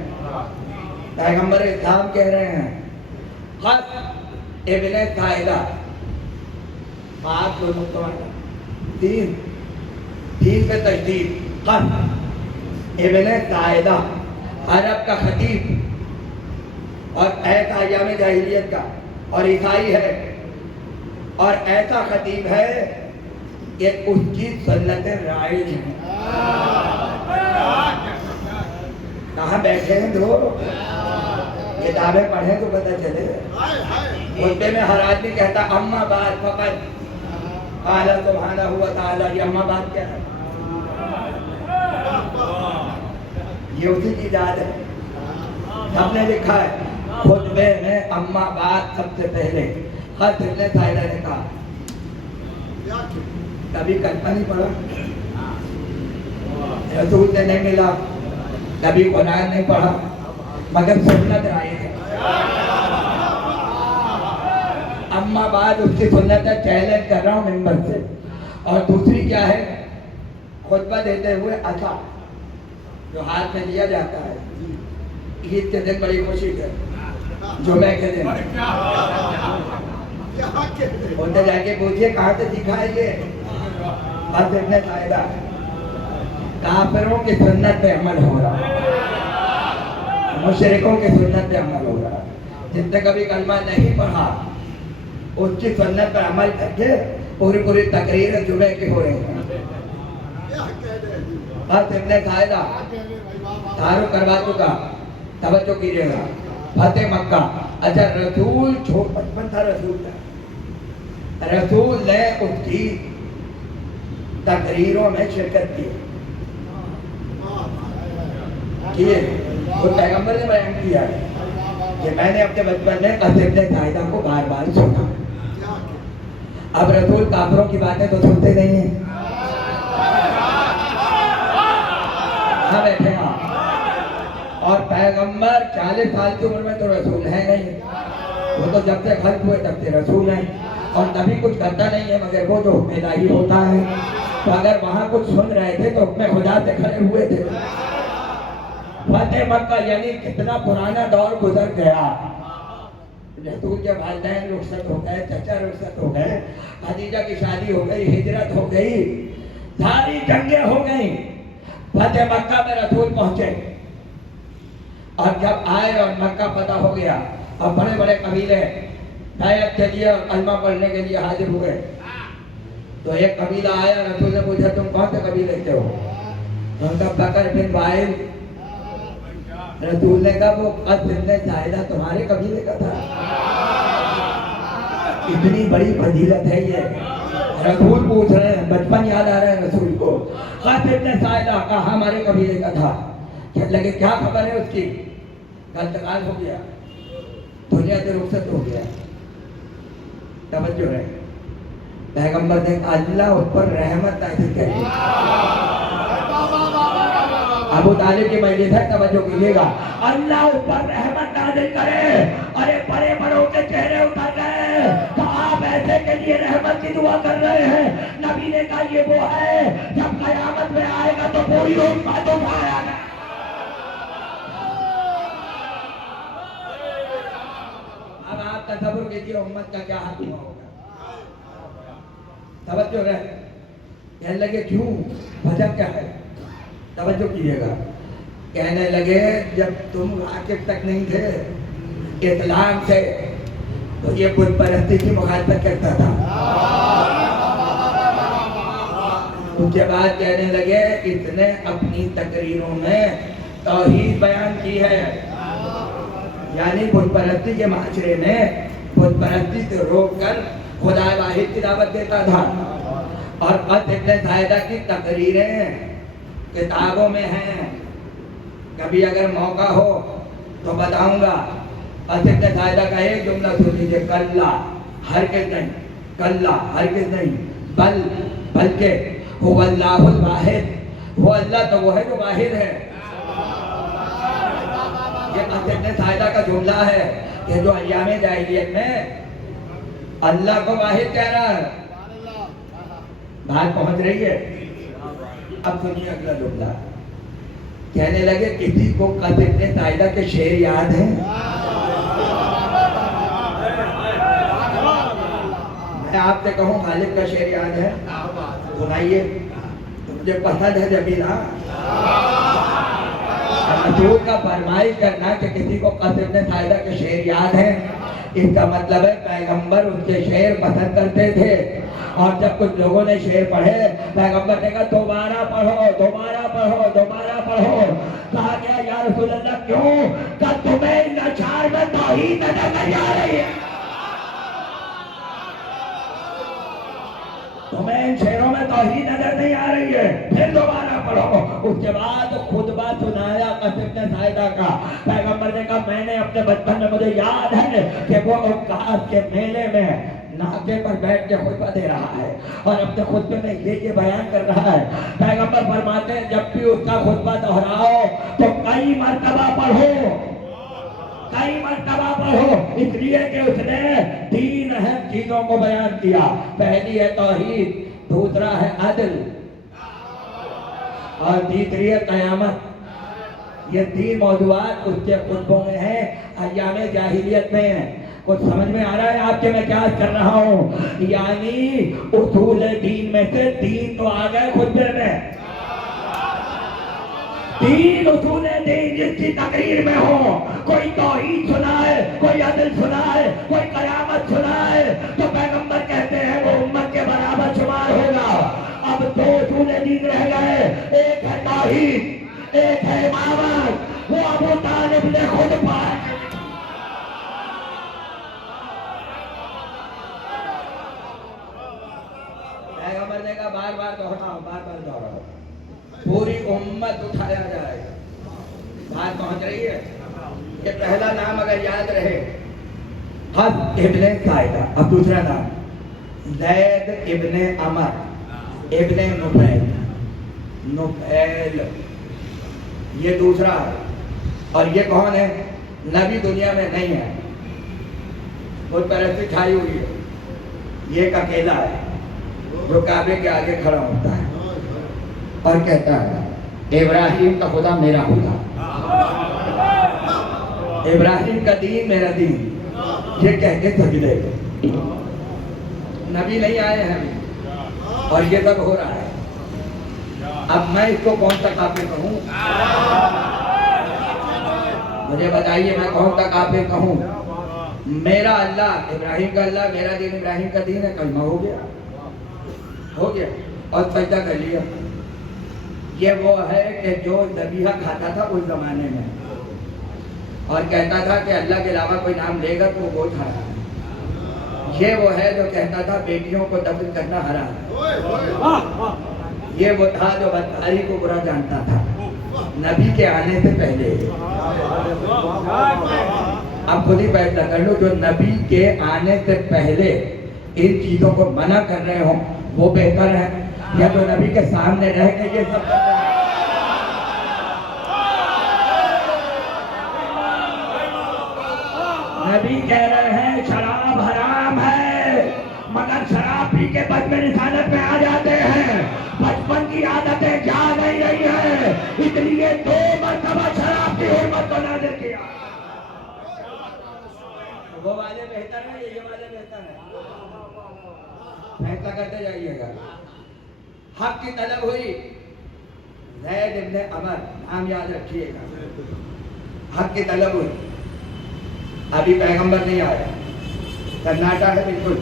پیغمبر اسلام کہہ رہے ہیں. خط ابن سائدہ, بات دو تین پہ تشدید. خط ابن سائدہ عرب کا خطیب اور ایسا ایام جاہلیت کا, اور عیسائی ہے, اور ایسا خطیب ہے کہ اس کی سنتیں رائج ہیں. کہاں بیٹھے ہیں دو, کتابیں پڑھیں تو پتہ چلے. خطبے میں ہر آدمی کہتا اما بعد فقط قال سبحانہ و تعالی. یہ اما بعد کیا ہے؟ یہ اسی کی ذات ہے. ہم نے لکھا ہے خطبے میں اما بعد سب سے پہلے. خط ابن سائدہ نے کہا. کبھی کلمہ نہیں پڑھا, رسول سے نہیں ملا, کبھی قرآن نہیں پڑھا, مگر سنت رائے ہے. اما بعد اس کی سنت ہے, چیلنج کر رہا ہوں ممبر سے. اور دوسری کیا ہے؟ خطبہ دیتے ہوئے عصا جو ہاتھ میں لیا جاتا ہے عید کے دن بڑی خوشی سے, جمعے کے دن. ہوتے جا کے پوچھئے کہاں سے سیکھا ہے یہ؟ بس ابن سائدہ. کافروں کی سنت پہ عمل ہو رہا, مشرکوں کی سنت پہ عمل ہو رہا. جس نے کبھی کلمہ نہیں پڑھا اس کی سنت پر عمل کر کے پوری تقریر جمعے کی ہو رہی ہیں. بس ابن سائدہ تعارف کروا چکا. توجہ کیجیے گا. فتح مکہ. اچھا رسول 55 تھا, رسول تھا. رسول نے اس کی تقریروں میں شرکت کی. وہ پیغمبر نے بیان کیا کہ میں نے اپنے بچپن میں قصر ابن سائدہ کو بار بار سنا. اب رسول کافروں کی باتیں تو سنتے نہیں ہیں. ہاں بیٹھے ہاں. اور پیغمبر 40 سال کی عمر میں تو رسول ہے نہیں, وہ تو جب سے خلق ہوئے تب سے رسول ہیں. اور نبی کچھ کرتا نہیں ہے مگر وہ جو حکم الہی ہوتا ہے. تو اگر وہاں کچھ سن رہے تھے تو حکم خدا سے کھڑے ہوئے تھے. فتح مکہ یعنی کتنا پرانا دور گزر گیا. رسول کے والدین رخصت ہو گئے, چچا رخصت ہو گئے, خدیجہ کی شادی ہو گئی, ہجرت ہو گئی, ساری جنگیں ہو گئیں. فتح مکہ میں رسول پہنچے, اور جب آئے اور مکہ فتح ہو گیا اور بڑے بڑے قبیلے بیعت کے لیے اور کلمہ پڑھنے کے لیے حاضر ہوئے. تو ایک قبیلہ آیا, رسول نے پوچھا تم کون سے قبیلے کے ہو؟ تو ان کا بکر بن وائل. رسول نے کہا وہ قد بن ساعدہ تمہارے قبیلے کا تھا. اتنی بڑی فضیلت ہے یہ. رسول پوچھ رہے ہیں, بچپن یاد آ رہا ہے رسول کو. قد بن ساعدہ کہا ہمارے قبیلے کا تھا. کہنے لگے کیا خبر ہے اس کی؟ کا انتقال ہو گیا, دنیا سے رخصت ہو گیا. توجہ ہے, پیغمبر نے اللہ اس پر رحمت نازل کری. ابو طالب کی مجلس ہے, توجہ کیجیے گا. اللہ اس پر رحمت نازل کرے. ارے بڑے بڑوں کے چہرے اتر گئے تو آپ ایسے کے لیے رحمت کی دعا کر رہے ہیں. نبی نے کہا یہ وہ ہے جب قیامت میں آئے گا تو پوری امت اٹھایا گا. اب آپ تصور کیجیے امت کا کیا حال ہوا ہوگا. توجہ رہے. کہنے لگے کیوں, وجہ کیا ہے؟ توجہ کیجیے گا. کہنے لگے جب تم واقف تک نہیں تھے اسلام سے تو یہ بت پرستی کی مخالفت کرتا تھا. اس کے بعد کہنے لگے اس نے اپنی تقریروں میں توحید بیان کی ہے. یعنی بت پرستی کے معاشرے میں بت پرستی سے روک کر خدا واحد کی دعوت دیتا تھا. اور قد بن ساعدہ کی تقریریں کتابوں میں ہیں. کبھی اگر موقع ہو تو بتاؤں گا. قد بن ساعدہ کا ایک جملہ سن لیجیے, کلا ہرگز نہیں, کلا ہرگز نہیں, بلکہ هو اللہ الواحد, وہ اللہ تو وہ ہے جو واحد ہے. یہ قد بن ساعدہ کا جملہ ہے کہ جو ایام جاہلیت میں اللہ کو واحد کہہ رہا ہے. بات پہنچ رہی ہے. اب سنیے اگلا جملہ. کہنے لگے کسی کو قد بن ساعدہ کے شعر یاد ہیں؟ میں آپ سے کہوں غالب کا شعر یاد ہے؟ سنائیے, مجھے پسند ہے جبھی نا. رسول کا فرمائش کرنا کہ کسی کو قد بن ساعدہ کے شعر یاد ہیں, اس کا مطلب ہے پیغمبر ان کے شعر پسند کرتے تھے. اور جب کچھ لوگوں نے شعر پڑھے, پیغمبر نے کہا دوبارہ پڑھو, دوبارہ پڑھو, دوبارہ پڑھو. کہا گیا یا رسول اللہ کیوں؟ کہ تمہیں ان اشعار میں توحید نظر نہیں آ رہی ہے, تمہیں ان شعروں میں توحید نظر نہیں آ رہی ہے, پھر دوبارہ پڑھو. اس کے بعد خطبہ سنایا قد بن ساعدہ کا. پیغمبر نے کہا میں نے اپنے بچپن میں, مجھے یاد ہے کہ وہ عکاظ کے میلے میں ناکے پر بیٹھ کے خطبہ دے رہا ہے اور اپنے خطبے میں یہ بیان کر رہا ہے. پیغمبر فرماتے ہیں جب بھی اس کا خطبہ دہراؤ تو کئی مرتبہ پڑھو, کئی مرتبہ پڑھو, اس لیے کہ اس نے 3 اہم چیزوں کو بیان کیا. پہلی ہے توحید, دوسرا ہے عدل, اور تیسری ہے قیامت. یہ 3 موضوعات اس کے خطبوں میں ہیں ایام جاہلیت میں. کچھ سمجھ میں آ رہا ہے آپ کے میں کیا کر رہا ہوں؟ یعنی اصول دین میں سے 3 تو آ گئے خطبے میں. 3 اصول دین جس کی تقریر میں ہو, کوئی توحید سنائے, کوئی عدل سنائے, کوئی قیامت سنائے, تو پیغمبر کہتے ہیں وہ امت کے برابر شمار ہوگا. اب 2 اصول دین رہ گئے, ایک ہے توحید, ایک ہے امامت. وہ ابو طالب نے خود پایا. پیغمبر نے کہا بار بار دوہراؤ, بار بار دوہراؤ, پوری امت اٹھایا جائے. بات پہنچ رہی ہے. یہ پہلا نام اگر یاد رہے قد ابن ساعدہ. اب دوسرا نام زید ابن عمر ابن نفیل, یہ دوسرا ہے. اور یہ کون ہے؟ نبی دنیا میں نہیں ہے, بت پرستی چھائی ہوئی ہے. یہ ایک اکیلا ہے جو کعبے کے آگے کھڑا ہوتا ہے اور کہتا ہے ابراہیم کا خدا میرا خدا, ابراہیم کا دین میرا دین. یہ کہہ کے سجدے. نبی نہیں آئے ہیں اور یہ سب ہو رہا ہے. اب میں اس کو کون سا کافر کہوں؟ مجھے بتائیے میں کون سا کافر کہوں؟ میرا اللہ ابراہیم کا اللہ، میرا دین ابراہیم کا دین ہے، کلمہ ہو گیا اور سجدہ کر لیا۔ یہ وہ ہے کہ جو ذبیحہ کھاتا تھا اس زمانے میں اور کہتا تھا کہ اللہ کے علاوہ کوئی نام لے گا تو وہ گوشت حرام ہے۔ یہ وہ ہے جو کہتا تھا بیٹیوں کو دفن کرنا حرام ہے۔ یہ وہ تھا جو بدکاری کو برا جانتا تھا نبی کے آنے سے پہلے۔ اب خود ہی فیصلہ کر لو، جو نبی کے آنے سے پہلے ان چیزوں کو منع کر رہے ہوں وہ بہتر ہے یا جو نبی کے سامنے رہ کے یہ سب کر رہے ہیں؟ نبی کہہ رہے ہیں شراب حرام ہے، مگر شراب پی کے بچ میں رسالت میں آ جاتے ہیں، بچپن کی عادتیں جا نہیں رہی ہیں، اس لیے 2 مرتبہ شراب کی حرمت کو نازل کیا۔ وہ والے بہتر ہیں یہ والے بہتر ہیں؟ فیصلہ کرتے جائیے گا۔ حق کی طلب ہوئی، زید ابن عمر نام یاد رکھیے گا، حق کی طلب ہوئی، ابھی پیغمبر نہیں آیا، سناٹا ہے بالکل،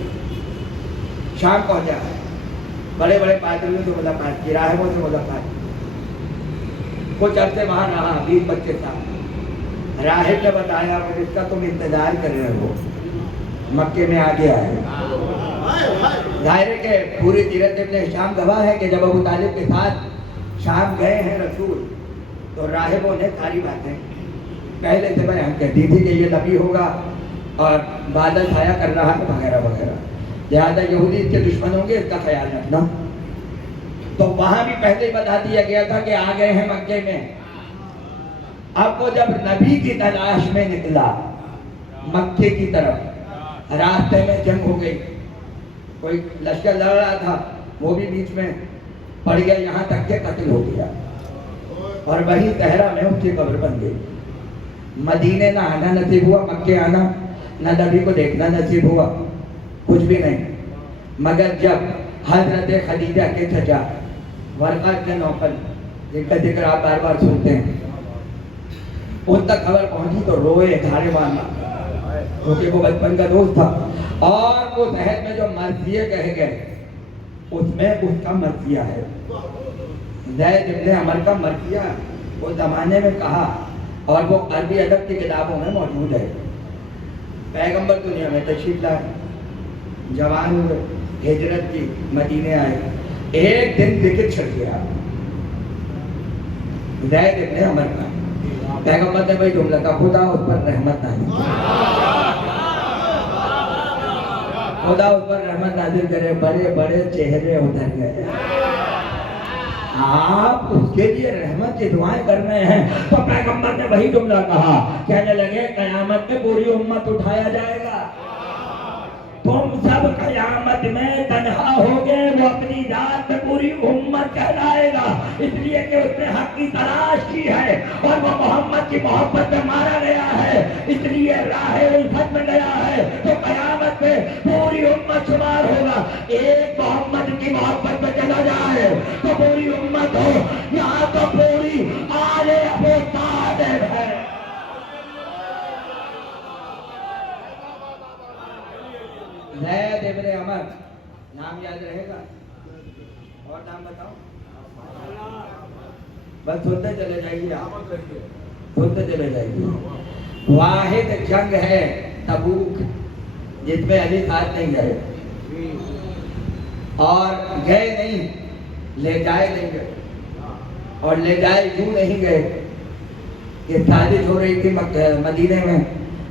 شام پہنچا ہے، بڑے بڑے پادریوں سے ملاقات کی، راہبوں سے ملاقات کی، کچھ عرصے وہاں رہا، 20-25 سال۔ راہب نے بتایا کہ اس کا تم انتظار کر رہے ہو، مکے میں آ گیا ہے۔ ظاہر ہے کہ پوری سیرت ابن ہشام گواہ ہے کہ جب ابو طالب کے ساتھ شام گئے ہیں رسول تو راہبوں نے ساری باتیں پہلے سے بیان کر دی تھی کہ یہ نبی ہوگا اور بادل چھایا کر رہا ہے وغیرہ وغیرہ، لہٰذا یہودی اس کے دشمن ہوں گے، اس کا خیال رکھنا۔ تو وہاں بھی پہلے ہی بتا دیا گیا تھا کہ آ گئے ہیں مکے میں۔ اب وہ جب نبی کی تلاش میں نکلا مکے کی طرف، راستے میں جنگ ہو گئی، کوئی لشکر لڑ رہا تھا، وہ بھی بیچ میں پڑ گیا، یہاں تک کہ قتل ہو گیا، اور وہی صحرا میں اس کی قبر بن گئی۔ مدینے نہ آنا نصیب ہوا، مکے آنا نہ نبی کو دیکھنا نصیب ہوا، کچھ بھی نہیں، مگر جب حضرت خدیجہ کے چچا ورقہ بن نوفل، جن کا ذکر آپ بار بار سنتے ہیں، ان تک خبر پہنچی تو روئے دھارے مارنا، کیونکہ وہ بچپن کا دوست تھا، اور اس عہد میں جو مرثیے کہے گئے اس میں اس کا مرثیہ ہے، زید ابن عمر کا مرثیہ وہ زمانے میں کہا، اور وہ عربی ادب کی کتابوں میں موجود ہے۔ پیغمبر دنیا میں تشریف لائے، جوان ہوئے، ہجرت کی، مدینے آئے، ایک دن ذکر چھڑ گیا زید ابن عمر کا، پیغمبر نے بھائی جملہ کا خدا اس پر رحمت نازل خدا اس پر رحمت نازل کرے، بڑے بڑے چہرے اتر گئے۔ آپ اس کے لیے رحمت کی دعائیں کر رہے ہیں تو پیغمبر نے وہی جملہ کہا، کہنے لگے قیامت میں پوری امت اٹھایا جائے گا، تم سب قیامت میں تنہا ہوگے، وہ اپنی ذات میں پوری امت کہلائے گا، اس لیے کہ اس نے حق کی تلاش کی ہے اور وہ محمد کی محبت میں مارا گیا ہے، اس لیے راہ الفت میں گیا ہے، تو قیامت میں پوری امت شمار ہوگا۔ ایک محمد کی محبت میں چلا جائے تو پوری امت ہو، یہاں تو پوری آل ابو طالب ہے۔ زید ابن عمر نام یاد رہے گا؟ اور نام بتاؤ، بس سنتے چلے جائیے، آپ سنتے چلے جائیے۔ واحد جنگ ہے تبوک جس میں علی ساتھ نہیں گئے، اور گئے نہیں، لے جائے نہیں گئے، اور لے جائے یوں نہیں گئے کہ سازش ہو رہی تھی مدینے میں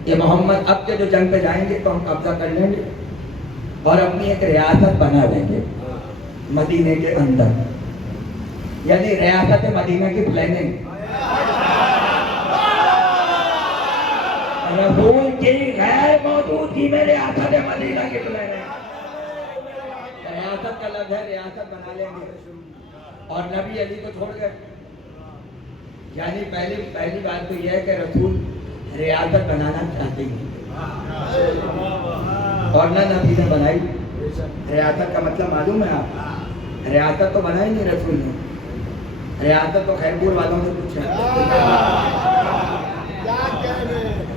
کہ محمد اب کے جو جنگ پہ جائیں گے تو ہم قبضہ کر لیں گے اور اپنی ایک ریاست بنا لیں گے مدینے کے اندر، یعنی ریاست مدینہ کی پلاننگ، رسول کی غیر موجودگی میں ریاست مدینہ کی پلاننگ، ریاست کا لفظ ہے، ریاست بنا لیں گے، اور نبی علی کو چھوڑ گئے۔ یعنی پہلی بات تو یہ ہے کہ رسول ریاست بنانا چاہتے ہیں، اور نہ نبی نے بنائی۔ ریاست کا مطلب معلوم ہے آپ؟ ریاست تو بنائی نہیں رسول نے، ریاست تو خیرپور والوں سے پوچھا،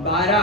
12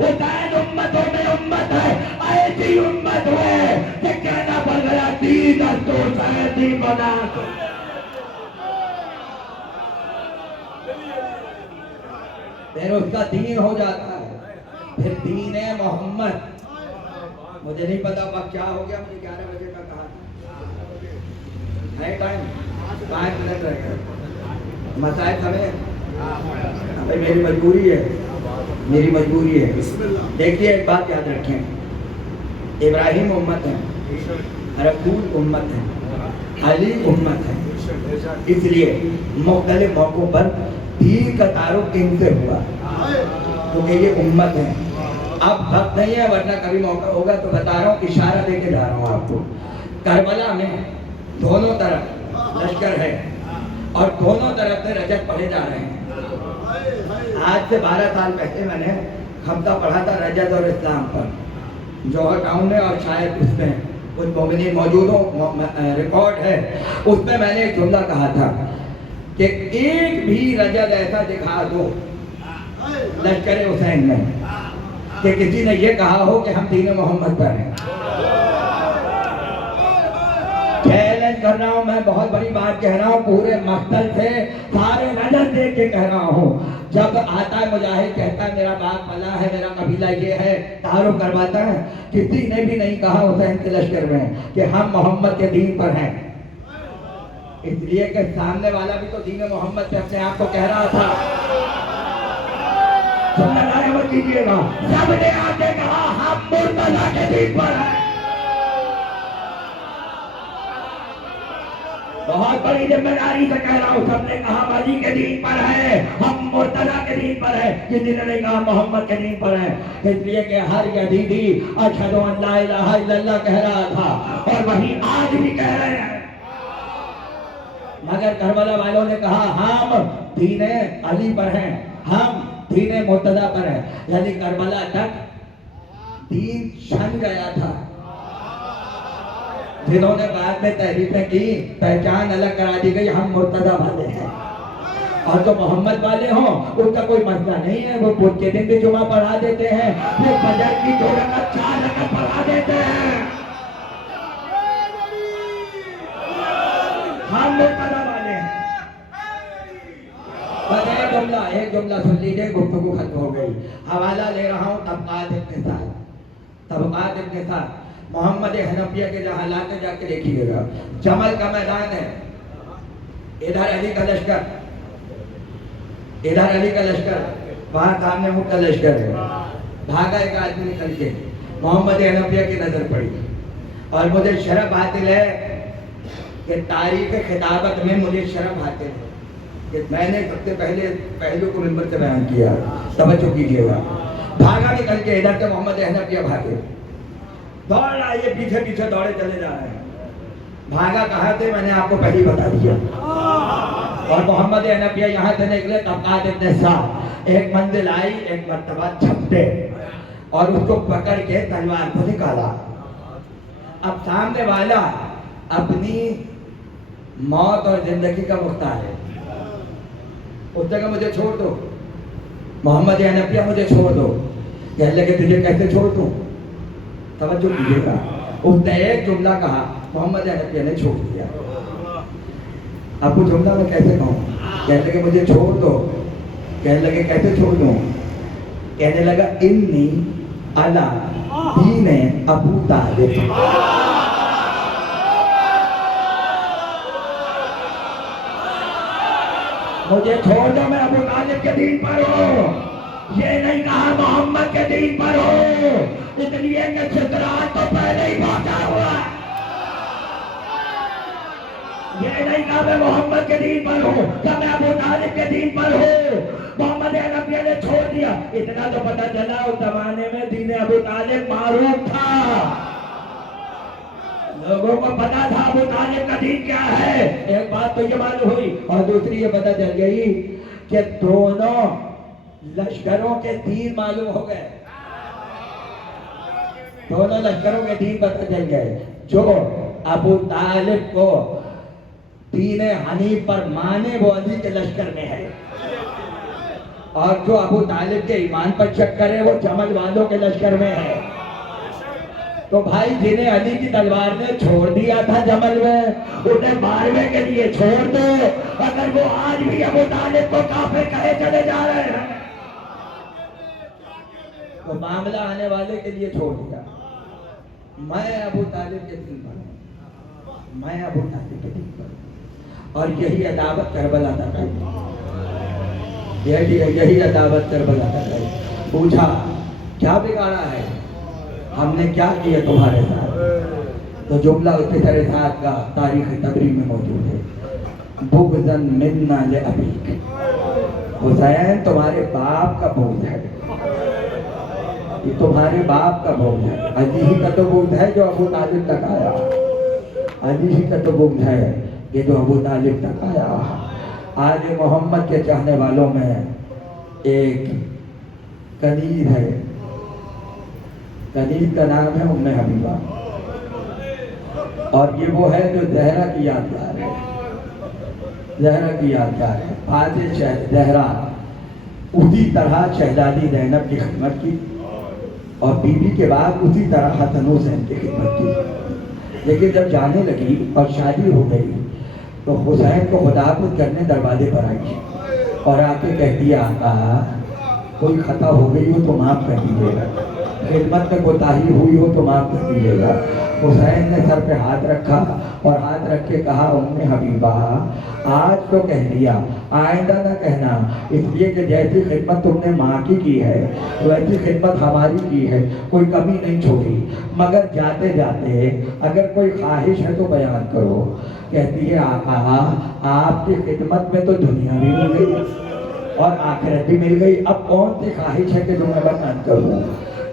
حسین امتوں میں امت ہے، ایسی امت ہے کہ کہنا پڑ گیا دین تو حسین بنا دو۔ پھر اس کا دین ہو جاتا ہے، پھر دین محمد۔ مجھے نہیں پتا وقت کیا ہو گیا، مجھے 11 بجے کا کہا تھا، ہے ٹائم 5 منٹ رہ گئے۔ مسائل ہمیں میری مجبوری ہے، میری مجبوری ہے۔ دیکھیے ایک بات یاد رکھیں، ابراہیم امت ہے، رسول امت ہے، علی امت ہے، اس لیے مختلف موقعوں پر دین کا تعارف ان سے ہوا کیونکہ یہ امت ہے۔ اب وقت نہیں ہے، ورنہ کبھی موقع ہوگا تو بتا رہا ہوں، اشارہ دے کے جا رہا ہوں آپ کو۔ کربلا میں دونوں طرف لشکر ہے اور دونوں طرف سے رجت پڑھے جا رہے ہیں۔ آج سے 12 سال پہلے میں نے خطبہ پڑھا تھا رجت اور اسلام پر، جوہر ٹاؤن میں، اور شاید اس میں کچھ مومنین موجود ہوں، ریکارڈ ہے۔ اس میں میں نے ایک جملہ کہا تھا کہ ایک بھی رجت ایسا دکھا دو لشکر حسین میں کہ کسی نے یہ کہا ہو کہ ہم دین محمد پر ہیں۔ چیلنج کر رہا ہوں، میں بہت بڑی بات کہہ رہا ہوں، پورے مقتل سے سارے نظر دیکھ کے کہہ رہا ہوں۔ جب آتا ہے مجاہد کہتا ہے میرا باپ پلا ہے، میرا قبیلہ یہ ہے، تعارف کرواتا ہے، کسی نے بھی نہیں کہا حسین کے لشکر میں کہ ہم محمد کے دین پر ہیں، اس لیے کہ سامنے والا بھی تو دین محمد پہ اپنے آپ کو کہہ رہا تھا۔ کیجیے گا، سب نے آ کے کہا ہم مرتضیٰ کے دین پر ہیں۔ بہت بڑی ذمہ داری سے کہہ رہا ہوں، سب نے کہا علی کے دین پر ہے، ہم مرتضیٰ کے دین پر ہے، کسی نے نہیں کہا محمد کے دین پر ہے، اس لیے کہ ہر یزیدی اشہد ان لا الہ الا اللہ کہہ رہا تھا، اور وہی آج بھی کہہ رہے ہیں۔ مگر کربلا والوں نے کہا ہم دین علی پر ہیں، ہم دین مرتضیٰ پر ہے، یعنی کربلا تک دین چھن گیا تھا۔ جنہوں نے بعد میں تحریفیں کی، پہچان الگ کرا دی گئی، ہم مرتضیٰ والے ہیں، اور جو محمد والے ہوں ان کا کوئی مسئلہ نہیں ہے، وہ بدھ کے دن بھی جمعہ پڑھا دیتے ہیں، وہ فجر کی 2 رکعت 4 رکعت پڑھا دیتے ہیں، ہم مرتضیٰ والے ہیں۔ بس ایک جملہ سن لیجیے، گفتگو ختم ہو گئی۔ حوالہ لے رہا ہوں طبقات ابن سعد، طبقات ابن سعد، محمد حنفیہ کے جہاں لاتے جا کے دیکھیے گا، جمل کا میدان ہے، ادھر علی کا لشکر، ادھر علی کا لشکر، وہاں سامنے ان کا لشکر ہے۔ بھاگا ایک آدمی نکل کے، محمد حنفیہ کی نظر پڑی، اور مجھے شرف حاصل ہے کہ تاریخ خطابت میں مجھے شرف حاصل ہے کہ میں نے سب سے پہلے پہلو کو ممبر سے بیان کیا، توجہ کیجیے گا۔ بھاگا نکل کے، ادھر سے محمد حنفیہ بھاگے، دوڑ رہا، یہ پیچھے پیچھے دوڑے چلے جا رہے ہیں۔ بھاگا کہاں سے میں نے آپ کو پہلے ہی بتا دیا، اور محمد حنفیہ یہاں سے نکلے طبقات ابن سعد، ایک منزل آئی، ایک مرتبہ چھپتے، اور اس کو پکڑ کے تلوار کو نکالا۔ اب سامنے والا اپنی موت اور زندگی کا مختار ہے، اس جگہ مجھے چھوڑ دو، محمد حنفیہ مجھے چھوڑ دو، کہنے لگے تجھے کیسے چھوڑ دوں؟ توجہ کیجیے گا، اس نے ایک جملہ کہا، محمد حنفیہ نے چھوڑ دیا۔ آپ کو جملہ میں کیسے کہوں؟ کہنے لگے مجھے چھوڑ دو، کہنے لگے کیسے چھوڑ دوں؟ کہنے لگا انی علی دین ابو طالب، مجھے چھوڑ دو، میں ابو طالب کے دین پر ہوں، یہ نہیں کہا محمد کے دین پر ہوں، اس لیے کہ سکرات تو پہلے ہی پہنچا ہوا ہے، یہ نہیں کہا میں محمد کے دین پر ہوں، کہ میں ابو طالب کے دین پر ہوں۔ محمد حنفیہ نے چھوڑ دیا، اتنا تو پتہ چلا اس زمانے میں دین ابو طالب معروف تھا، لوگوں کو پتا تھا ابو طالب کا دین کیا ہے۔ ایک بات تو یہ معلوم ہوئی، اور دوسری یہ پتہ چل گئی کہ دونوں لشکروں کے دین معلوم ہو گئے، دونوں لشکروں کے دین پتہ چل گئے۔ جو ابو طالب کو دین حنیف پر مانے وہ علی کے لشکر میں ہے، اور جو ابو طالب کے ایمان پر شک کرے وہ جمل والوں کے لشکر میں ہے۔ تو بھائی جنہیں علی کی تلوار نے چھوڑ دیا تھا جمل میں، انہیں مارنے کے لیے چھوڑ دو۔ اگر وہ آج بھی ابو طالب کو کافر کہے چلے جا رہے ہیں تو معاملہ آنے والے کے لیے چھوڑ دیا۔ میں ابو طالب کے دل پر ہوں، میں ابو طالب کے دل پر ہوں، اور یہی عداوت کربلا تک آئی، یہی عداوت کربلا تک آئی۔ پوچھا کیا بگاڑا ہے، ہم نے کیا کیا تمہارے ساتھ؟ تو جملہ اتر ساتھ کا تاریخ تبری میں موجود ہے، بغضاً منا لأبیک، حسین تمہارے باپ کا بغض ہے، یہ تمہارے باپ کا بغض ہے۔ علی ہی کا تو بغض ہے جو ابو طالب تک آیا، علی ہی کا تو بغض ہے یہ جو ابو طالب تک آیا۔ آج محمد کے چاہنے والوں میں ایک کنیز ہے، کنیز کا نام ہے ام حبیبہ، اور یہ وہ ہے جو زہرا کی یادگار ہے، زہرا کی یادگار ہے۔ فاضل زہرا اسی طرح شہزادی زینب کی خدمت کی، اور بی بی کے بعد اسی طرح حسن حسین کی خدمت کی، لیکن جب جانے لگی اور شادی ہو گئی تو حسین کو خداپت کرنے دروازے پر آئی اور آ کے کہہ دیا آقا کوئی خطا ہو گئی ہو تو معاف کر دیجیے گا، خدمت میں کوتاہی ہوئی ہو تو معاف کر دیجیے گا۔ حسین نے سر پہ ہاتھ رکھا اور ہاتھ رکھ کے کہا ام حبیبہ آج تو کہہ دیا، آئندہ نہ کہنا، اس لیے کہ جیسی خدمت تم نے ماں کی ہے ویسی خدمت ہماری کی ہے، کوئی کمی نہیں چھوڑی، مگر جاتے جاتے اگر کوئی خواہش ہے تو بیان کرو۔ کہتی ہے آقا آپ کی خدمت میں تو دنیا بھی مل گئی اور آخرت بھی مل گئی، اب کون سی خواہش ہے کہ جو میں بیان کروں؟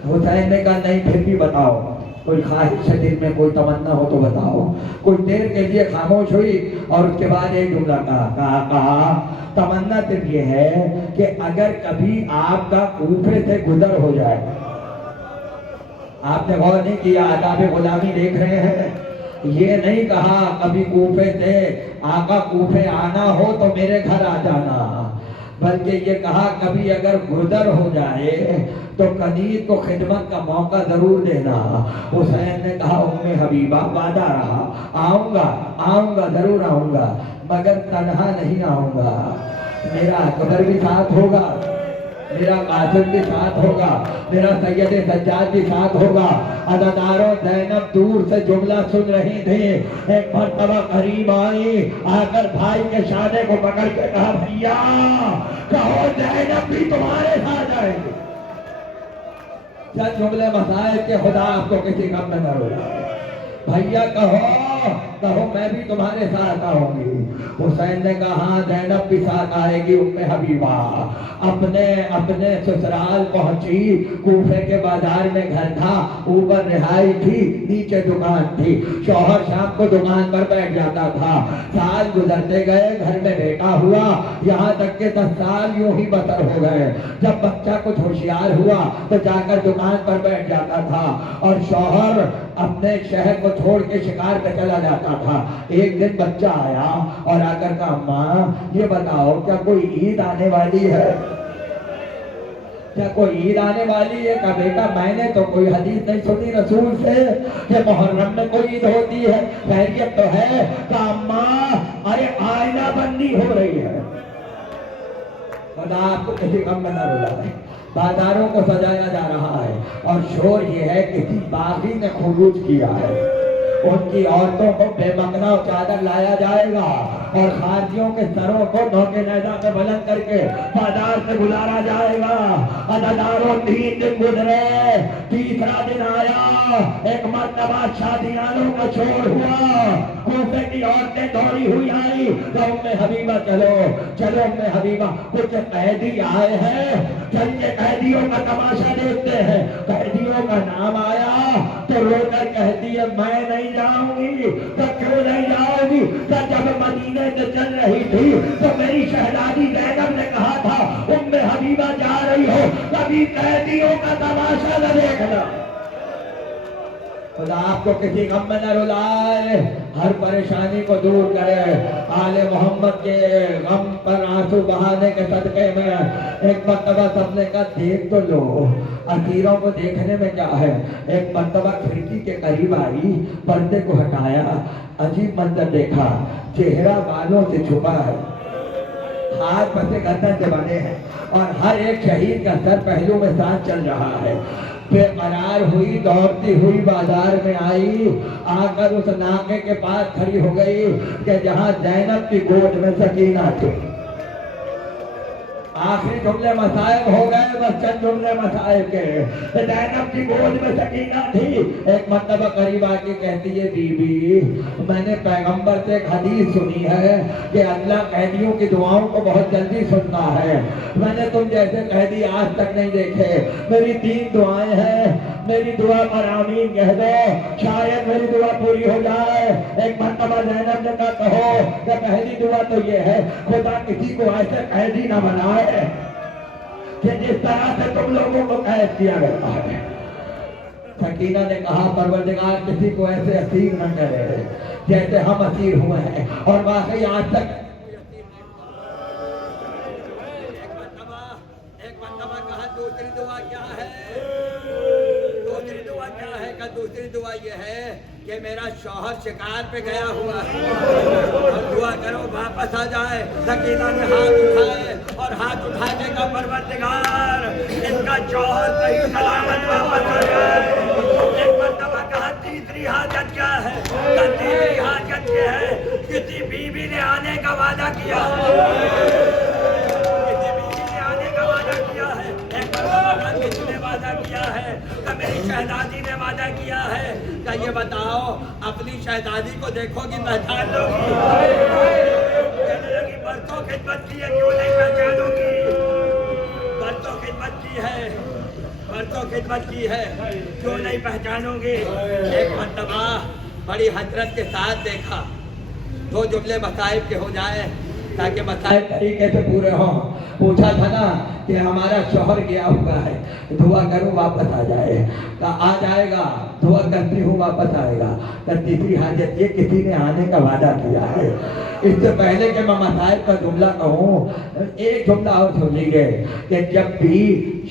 حسین نے کہا نہیں پھر بھی بتاؤ، کوئی خواہش ہے دل میں، کوئی تمنا ہو تو بتاؤ۔ کوئی دیر کے لیے خاموش ہوئی اور اس کے بعد ایک جملہ کہا تمنا صرف یہ ہے کہ اگر کبھی آپ کا کوفے سے گزر ہو جائے۔ آپ نے غور نہیں کیا، آداب غلامی دیکھ رہے ہیں، یہ نہیں کہا کبھی کوفے سے آقا کوفے آنا ہو تو میرے گھر آ جانا، بلکہ یہ کہا کبھی اگر گزر ہو جائے تو کنیز کو خدمت کا موقع ضرور دینا۔ حسین نے کہا ام حبیبہ وعدہ رہا، آؤں گا ضرور آؤں گا، مگر تنہا نہیں آؤں گا، میرا اکبر بھی ساتھ ہوگا، میرا قاسم بھی ساتھ ہوگا، میرا سید سجاد بھی ساتھ ہوگا۔ عزاداروں زینب دور سے جملہ سن رہی تھی، ایک مرتبہ قریب آئی، آ کر بھائی کے شانے کو پکڑ کے کہا بھیا کہو زینب بھی تمہارے ساتھ آئے گی۔ چند جملے مسائل کے خدا آپ کو کسی غم میں نہ رولا، بھیا کہو میں بھی تمہارے ساتھ آؤں گی۔ حسین نے کہا ہاں زینب بھی ساتھ آئے گی۔ ام حبیبہ اپنے سسرال پہنچی، کوفے کے بازار میں گھر تھا، اوپر رہائی تھی، نیچے دکان تھی، شوہر شام کو دکان پر بیٹھ جاتا تھا، سال گزرتے گئے، گھر میں بیٹا ہوا، یہاں تک کہ 10 سال یوں ہی بسر ہو گئے۔ جب بچہ کچھ ہوشیار ہوا تو جا کر دکان پر بیٹھ جاتا تھا، اور شوہر اپنے شہر کو چھوڑ کے شکار پہ چلا جاتا تھا۔ ایک دن بچہ آیا اور آ کر کہا ماں یہ بتاؤ کیا کوئی عید آنے والی ہے؟ کیا کوئی عید آنے والی ہے؟ کہا بیٹا میں نے تو کوئی حدیث نہیں سنی رسول سے کہ محرم میں کوئی عید ہوتی ہے، خیریت تو ہے؟ کہا ماں ارے آئینہ بندی ہو رہی ہے۔ خدا آپ کو کسی غم میں نہ رلائے، بازاروں کو سجایا جا رہا ہے اور شور یہ ہے کسی باغی نے خروج کیا ہے، ان کی عورتوں کو بے مکنا چادر لایا جائے گا اور خارجیوں کے سروں کو نوکے نیزہ پہ بلند کر کے بازار سے بلارا جائے گا۔ عزاداروں 3 دن گزرے، تیسرا دن آیا، ایک مرتبہ شادیانوں کا شور ہوا، کوفے کی عورتیں دوڑی ہوئی آئی تو ام حبیبہ چلو ام حبیبہ کچھ قیدی آئے ہیں، چل کے قیدیوں کا تماشا دیکھتے ہیں۔ قیدیوں کا نام آیا تو رو کر کہتی ہے میں نہیں جاؤں گی۔ تو کیوں نہیں جاؤں گی؟ تو جب مدینے سے چل رہی تھی تو میری شہزادی زینب نے کہا تھا ام حبیبہ جا رہی ہو کبھی قیدیوں کا تماشا نہ دیکھنا۔ خدا آپ کو کسی غم میں نہ رلائے، ہر پریشانی کو دور کرے۔ آل محمد کے غم پر آنسو بہانے کے صدقے میں ایک مرتبہ سب نے کہا دیکھ تو لو، اسیروں کو دیکھنے میں کیا ہے۔ ایک مرتبہ کھڑکی کے قریب آئی، پردے کو ہٹایا، عجیب منظر دیکھا، چہرہ بالوں سے چھپا ہے، ہاتھ پسے گردن سے بنے ہیں، اور ہر ایک شہید کا سر پہلو میں ساتھ چل رہا ہے۔ بے قرار ہوئی، دوڑتی ہوئی بازار میں آئی، آ کر اس ناکے کے پاس کھڑی ہو گئی کہ جہاں زینب کی گود میں سکینہ تھی۔ آخری جملے مسائب ہو گئے، بس چند جملے مسائب کے۔ زینب کی گود میں سکینہ تھی۔ ایک مرتبہ قریب آ کے کہتی ہے بی بی، میں نے پیغمبر سے ایک حدیث سنی ہے کہ اللہ قیدیوں کی دعاؤں کو بہت جلدی سنتا ہے، میں نے تم جیسے قیدی آج تک نہیں دیکھے، میری 3 دعائیں ہیں، میری دعا پر آمین کہہ دو، شاید میری دعا پوری ہو جائے۔ ایک مرتبہ زینب نے کہا کہو، کہ پہلی دعا تو یہ ہے خدا کسی کو ایسے قیدی نہ بنائے کہ جس طرح سے تم لوگوں کو قید کیا گیا ہے۔ سکینہ نے کہا پروردگار کسی کو ایسے اسیر نہ کرے جیسے ہم اسیر ہوئے ہیں، اور واقعی آج تک ایک مرتبہ کہا دوسری دعا کیا ہے؟ دوسری دعا کیا ہے؟ کہ دوسری دعا یہ ہے کہ میرا شوہر شکار پہ گیا ہوا ہے اور دعا کرو واپس آ جائے۔ سکینہ نے ہاتھ اٹھائے اور ہاتھ اٹھا کے کہا پروردگار اس کا شوہر صحیح سلامت واپس آ جائے۔ ایک مرتبہ کہا تیسری حاجت کیا ہے؟ کہ تیسری حاجت یہ ہے کسی بیوی نے آنے کا وعدہ کیا ہے، کسی بیوی نے آنے کا وعدہ کیا ہے۔ ایک مرتبہ کسی نے وعدہ کیا ہے کہ میری شہزادی نے وعدہ کیا ہے کہ یہ بتاؤ اپنی شہزادی کو دیکھو گی پہچان لو گی؟ کہنے لگی برسوں خدمت کی ہے کیوں نہیں پہچانو گی؟ برسوں خدمت کی ہے، برسوں خدمت کی ہے کیوں نہیں پہچانو گی؟ ایک مرتبہ بڑی حسرت کے ساتھ دیکھا، 2 جملے مصائب کے ہو جائے تاکہ مسائل طریقے سے پورے ہوں۔ پوچھا تھا نا کہ ہمارا شوہر گیا ہوا ہے، دعا کروں واپس آ جائے، کہا آ جائے گا، دعا کرتی ہوں واپس آئے گا۔ تیسری حاجت یہ کسی نے آنے کا وعدہ کیا ہے۔ اس سے پہلے کہ میں مسائل کا جملہ کہوں، ایک جملہ اور سن لیجیے کہ جب بھی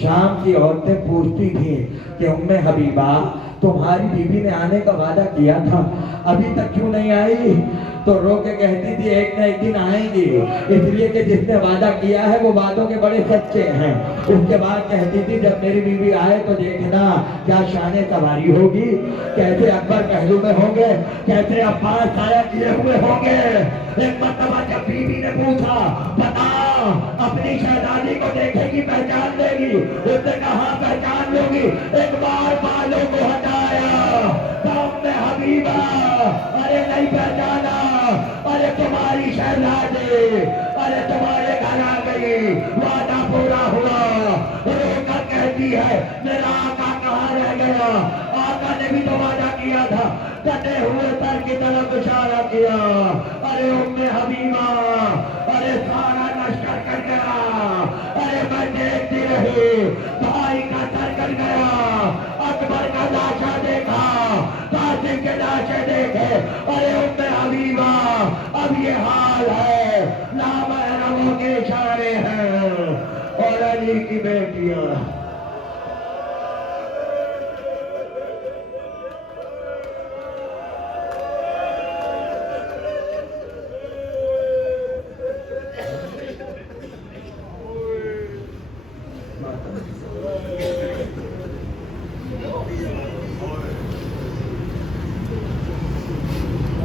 شام کی عورتیں پوچھتی تھیں کہ ام حبیبہ تمہاری بیوی نے آنے کا وعدہ کیا تھا ابھی تک کیوں نہیں آئی، تو رو کے کہتی تھی ایک نہ ایک دن آئیں گی، اس لیے کہ جس نے وعدہ کیا ہے وہ وعدوں کے بڑے سچے ہیں۔ اس کے بعد کہتی تھی جب میری بیوی آئے تو دیکھنا کیا شان سواری ہوگی، کیسے اکبر پہلو میں ہوں گے، کیسے عباس سایہ کیے ہوئے ہوں گے۔ ایک مرتبہ جب بیوی نے پوچھا بتا اپنی شہزادی کو دیکھے گی پہچان لے گی، اس نے کہا پہچان لو گی۔ ایک بار بالوں کو ہٹایا، ام حبیبہ ارے نہیں پہچانا، ارے تمہاری شہزادی ارے تمہارے گھر آ گئی، وعدہ پورا ہوا۔ رو کر کہتی ہے میرا آقا کہاں رہ گیا؟ آقا نے بھی تو وعدہ کیا تھا، کٹے ہوئے سر کی طرف اشارہ کیا۔ ارے ام حبیبہ ارے سارا لشکر کٹ گیا، ارے میں دیکھتی رہی، بھائی کا سر کٹ گیا، اکبر کا لاشا دیکھا، قاسم کے لاشے دیکھے، ارے ام حبیبہ اب یہ حال ہے، نامحرموں کے اشارے ہیں اور علی کی بیٹیاں